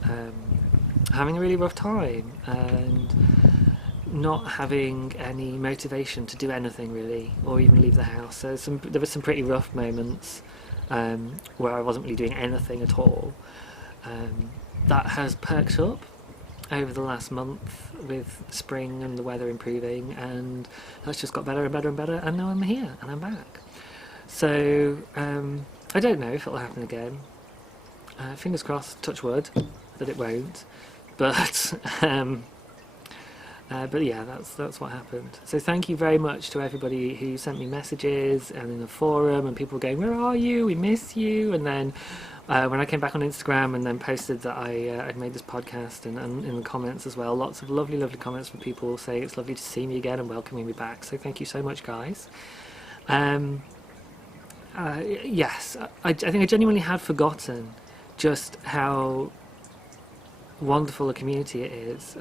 having a really rough time and not having any motivation to do anything really, or even leave the house. So there were some pretty rough moments where I wasn't really doing anything at all. That has perked up over the last month with spring and the weather improving, and that's just got better and better and better, and now I'm here and I'm back. So I don't know if it'll happen again. Fingers crossed, touch wood, that it won't. But yeah, that's what happened. So thank you very much to everybody who sent me messages and in the forum, and people going, "Where are you? We miss you." And then when I came back on Instagram and then posted that I'd made this podcast, and in the comments as well, lots of lovely comments from people saying it's lovely to see me again and welcoming me back. So thank you so much, guys. Yes, I think I genuinely had forgotten just how wonderful a community it is,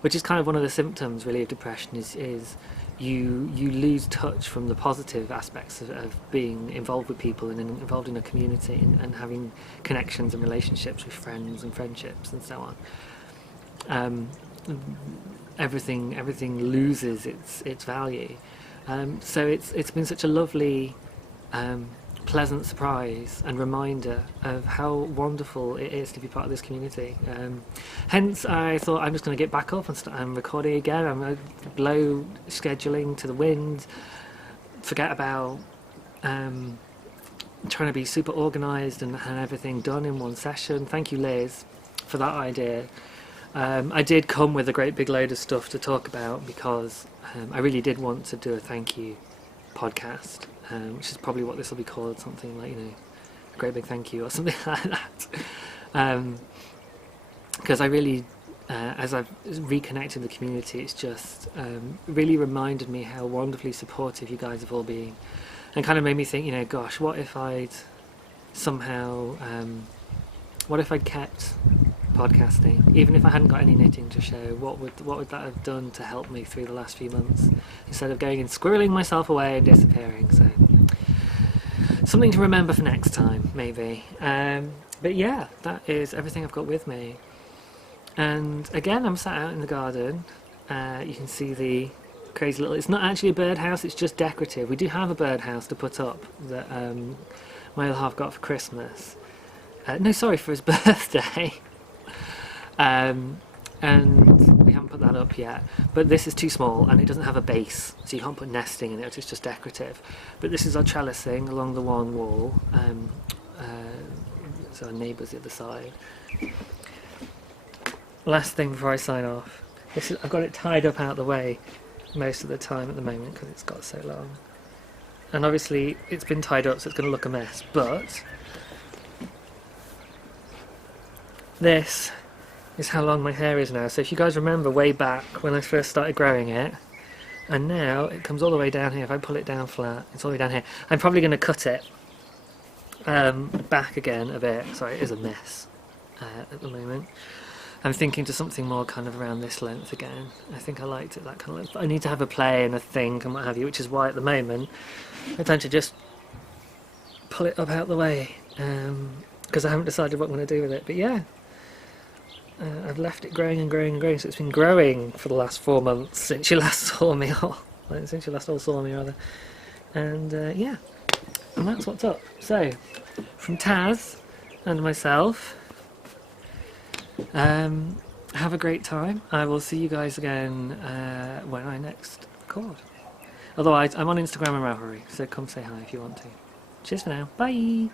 which is kind of one of the symptoms really of depression, is you lose touch from the positive aspects of being involved with people and involved in a community, and having connections and relationships with friends and friendships and so on. Everything loses its value. So it's been such a lovely pleasant surprise and reminder of how wonderful it is to be part of this community. Hence I thought I'm just going to get back up and I'm recording again. I'm going to blow scheduling to the wind, forget about trying to be super organised and everything done in one session. Thank you, Liz, for that idea. I did come with a great big load of stuff to talk about, because I really did want to do a thank you podcast, which is probably what this will be called, something like, you know, a great big thank you or something like that. Because I really, as I've reconnected with the community, it's just really reminded me how wonderfully supportive you guys have all been, and kind of made me think, you know, gosh, what if I'd somehow, what if I'd kept podcasting, even if I hadn't got any knitting to show? What would that have done to help me through the last few months, instead of going and squirreling myself away and disappearing? So something to remember for next time, maybe. But yeah, that is everything I've got with me. And again, I'm sat out in the garden. You can see the crazy little, it's not actually a birdhouse, it's just decorative. We do have a birdhouse to put up that my other half got for Christmas. No, sorry, for his birthday. And we haven't put that up yet, but this is too small and it doesn't have a base, so you can't put nesting in it, it's just decorative. But this is our trellising along the one wall, so our neighbour's the other side. Last thing before I sign off, I've got it tied up out the way most of the time at the moment because it's got so long, and obviously it's been tied up, so it's going to look a mess, but this is how long my hair is now. So if you guys remember way back when I first started growing it, and now it comes all the way down here. If I pull it down flat, it's all the way down here. I'm probably going to cut it back again a bit. Sorry, it is a mess at the moment. I'm thinking to something more kind of around this length again. I think I liked it that kind of length. But I need to have a play and a think and what have you, which is why at the moment I tend to just pull it up out the way, because I haven't decided what I'm going to do with it. But yeah, I've left it growing and growing and growing, so it's been growing for the last 4 months since you last saw me, since you last all saw me rather. And yeah, and that's what's up. So, from Taz and myself, have a great time. I will see you guys again when I next record. Otherwise, I'm on Instagram and Ravelry, so come say hi if you want to. Cheers for now. Bye!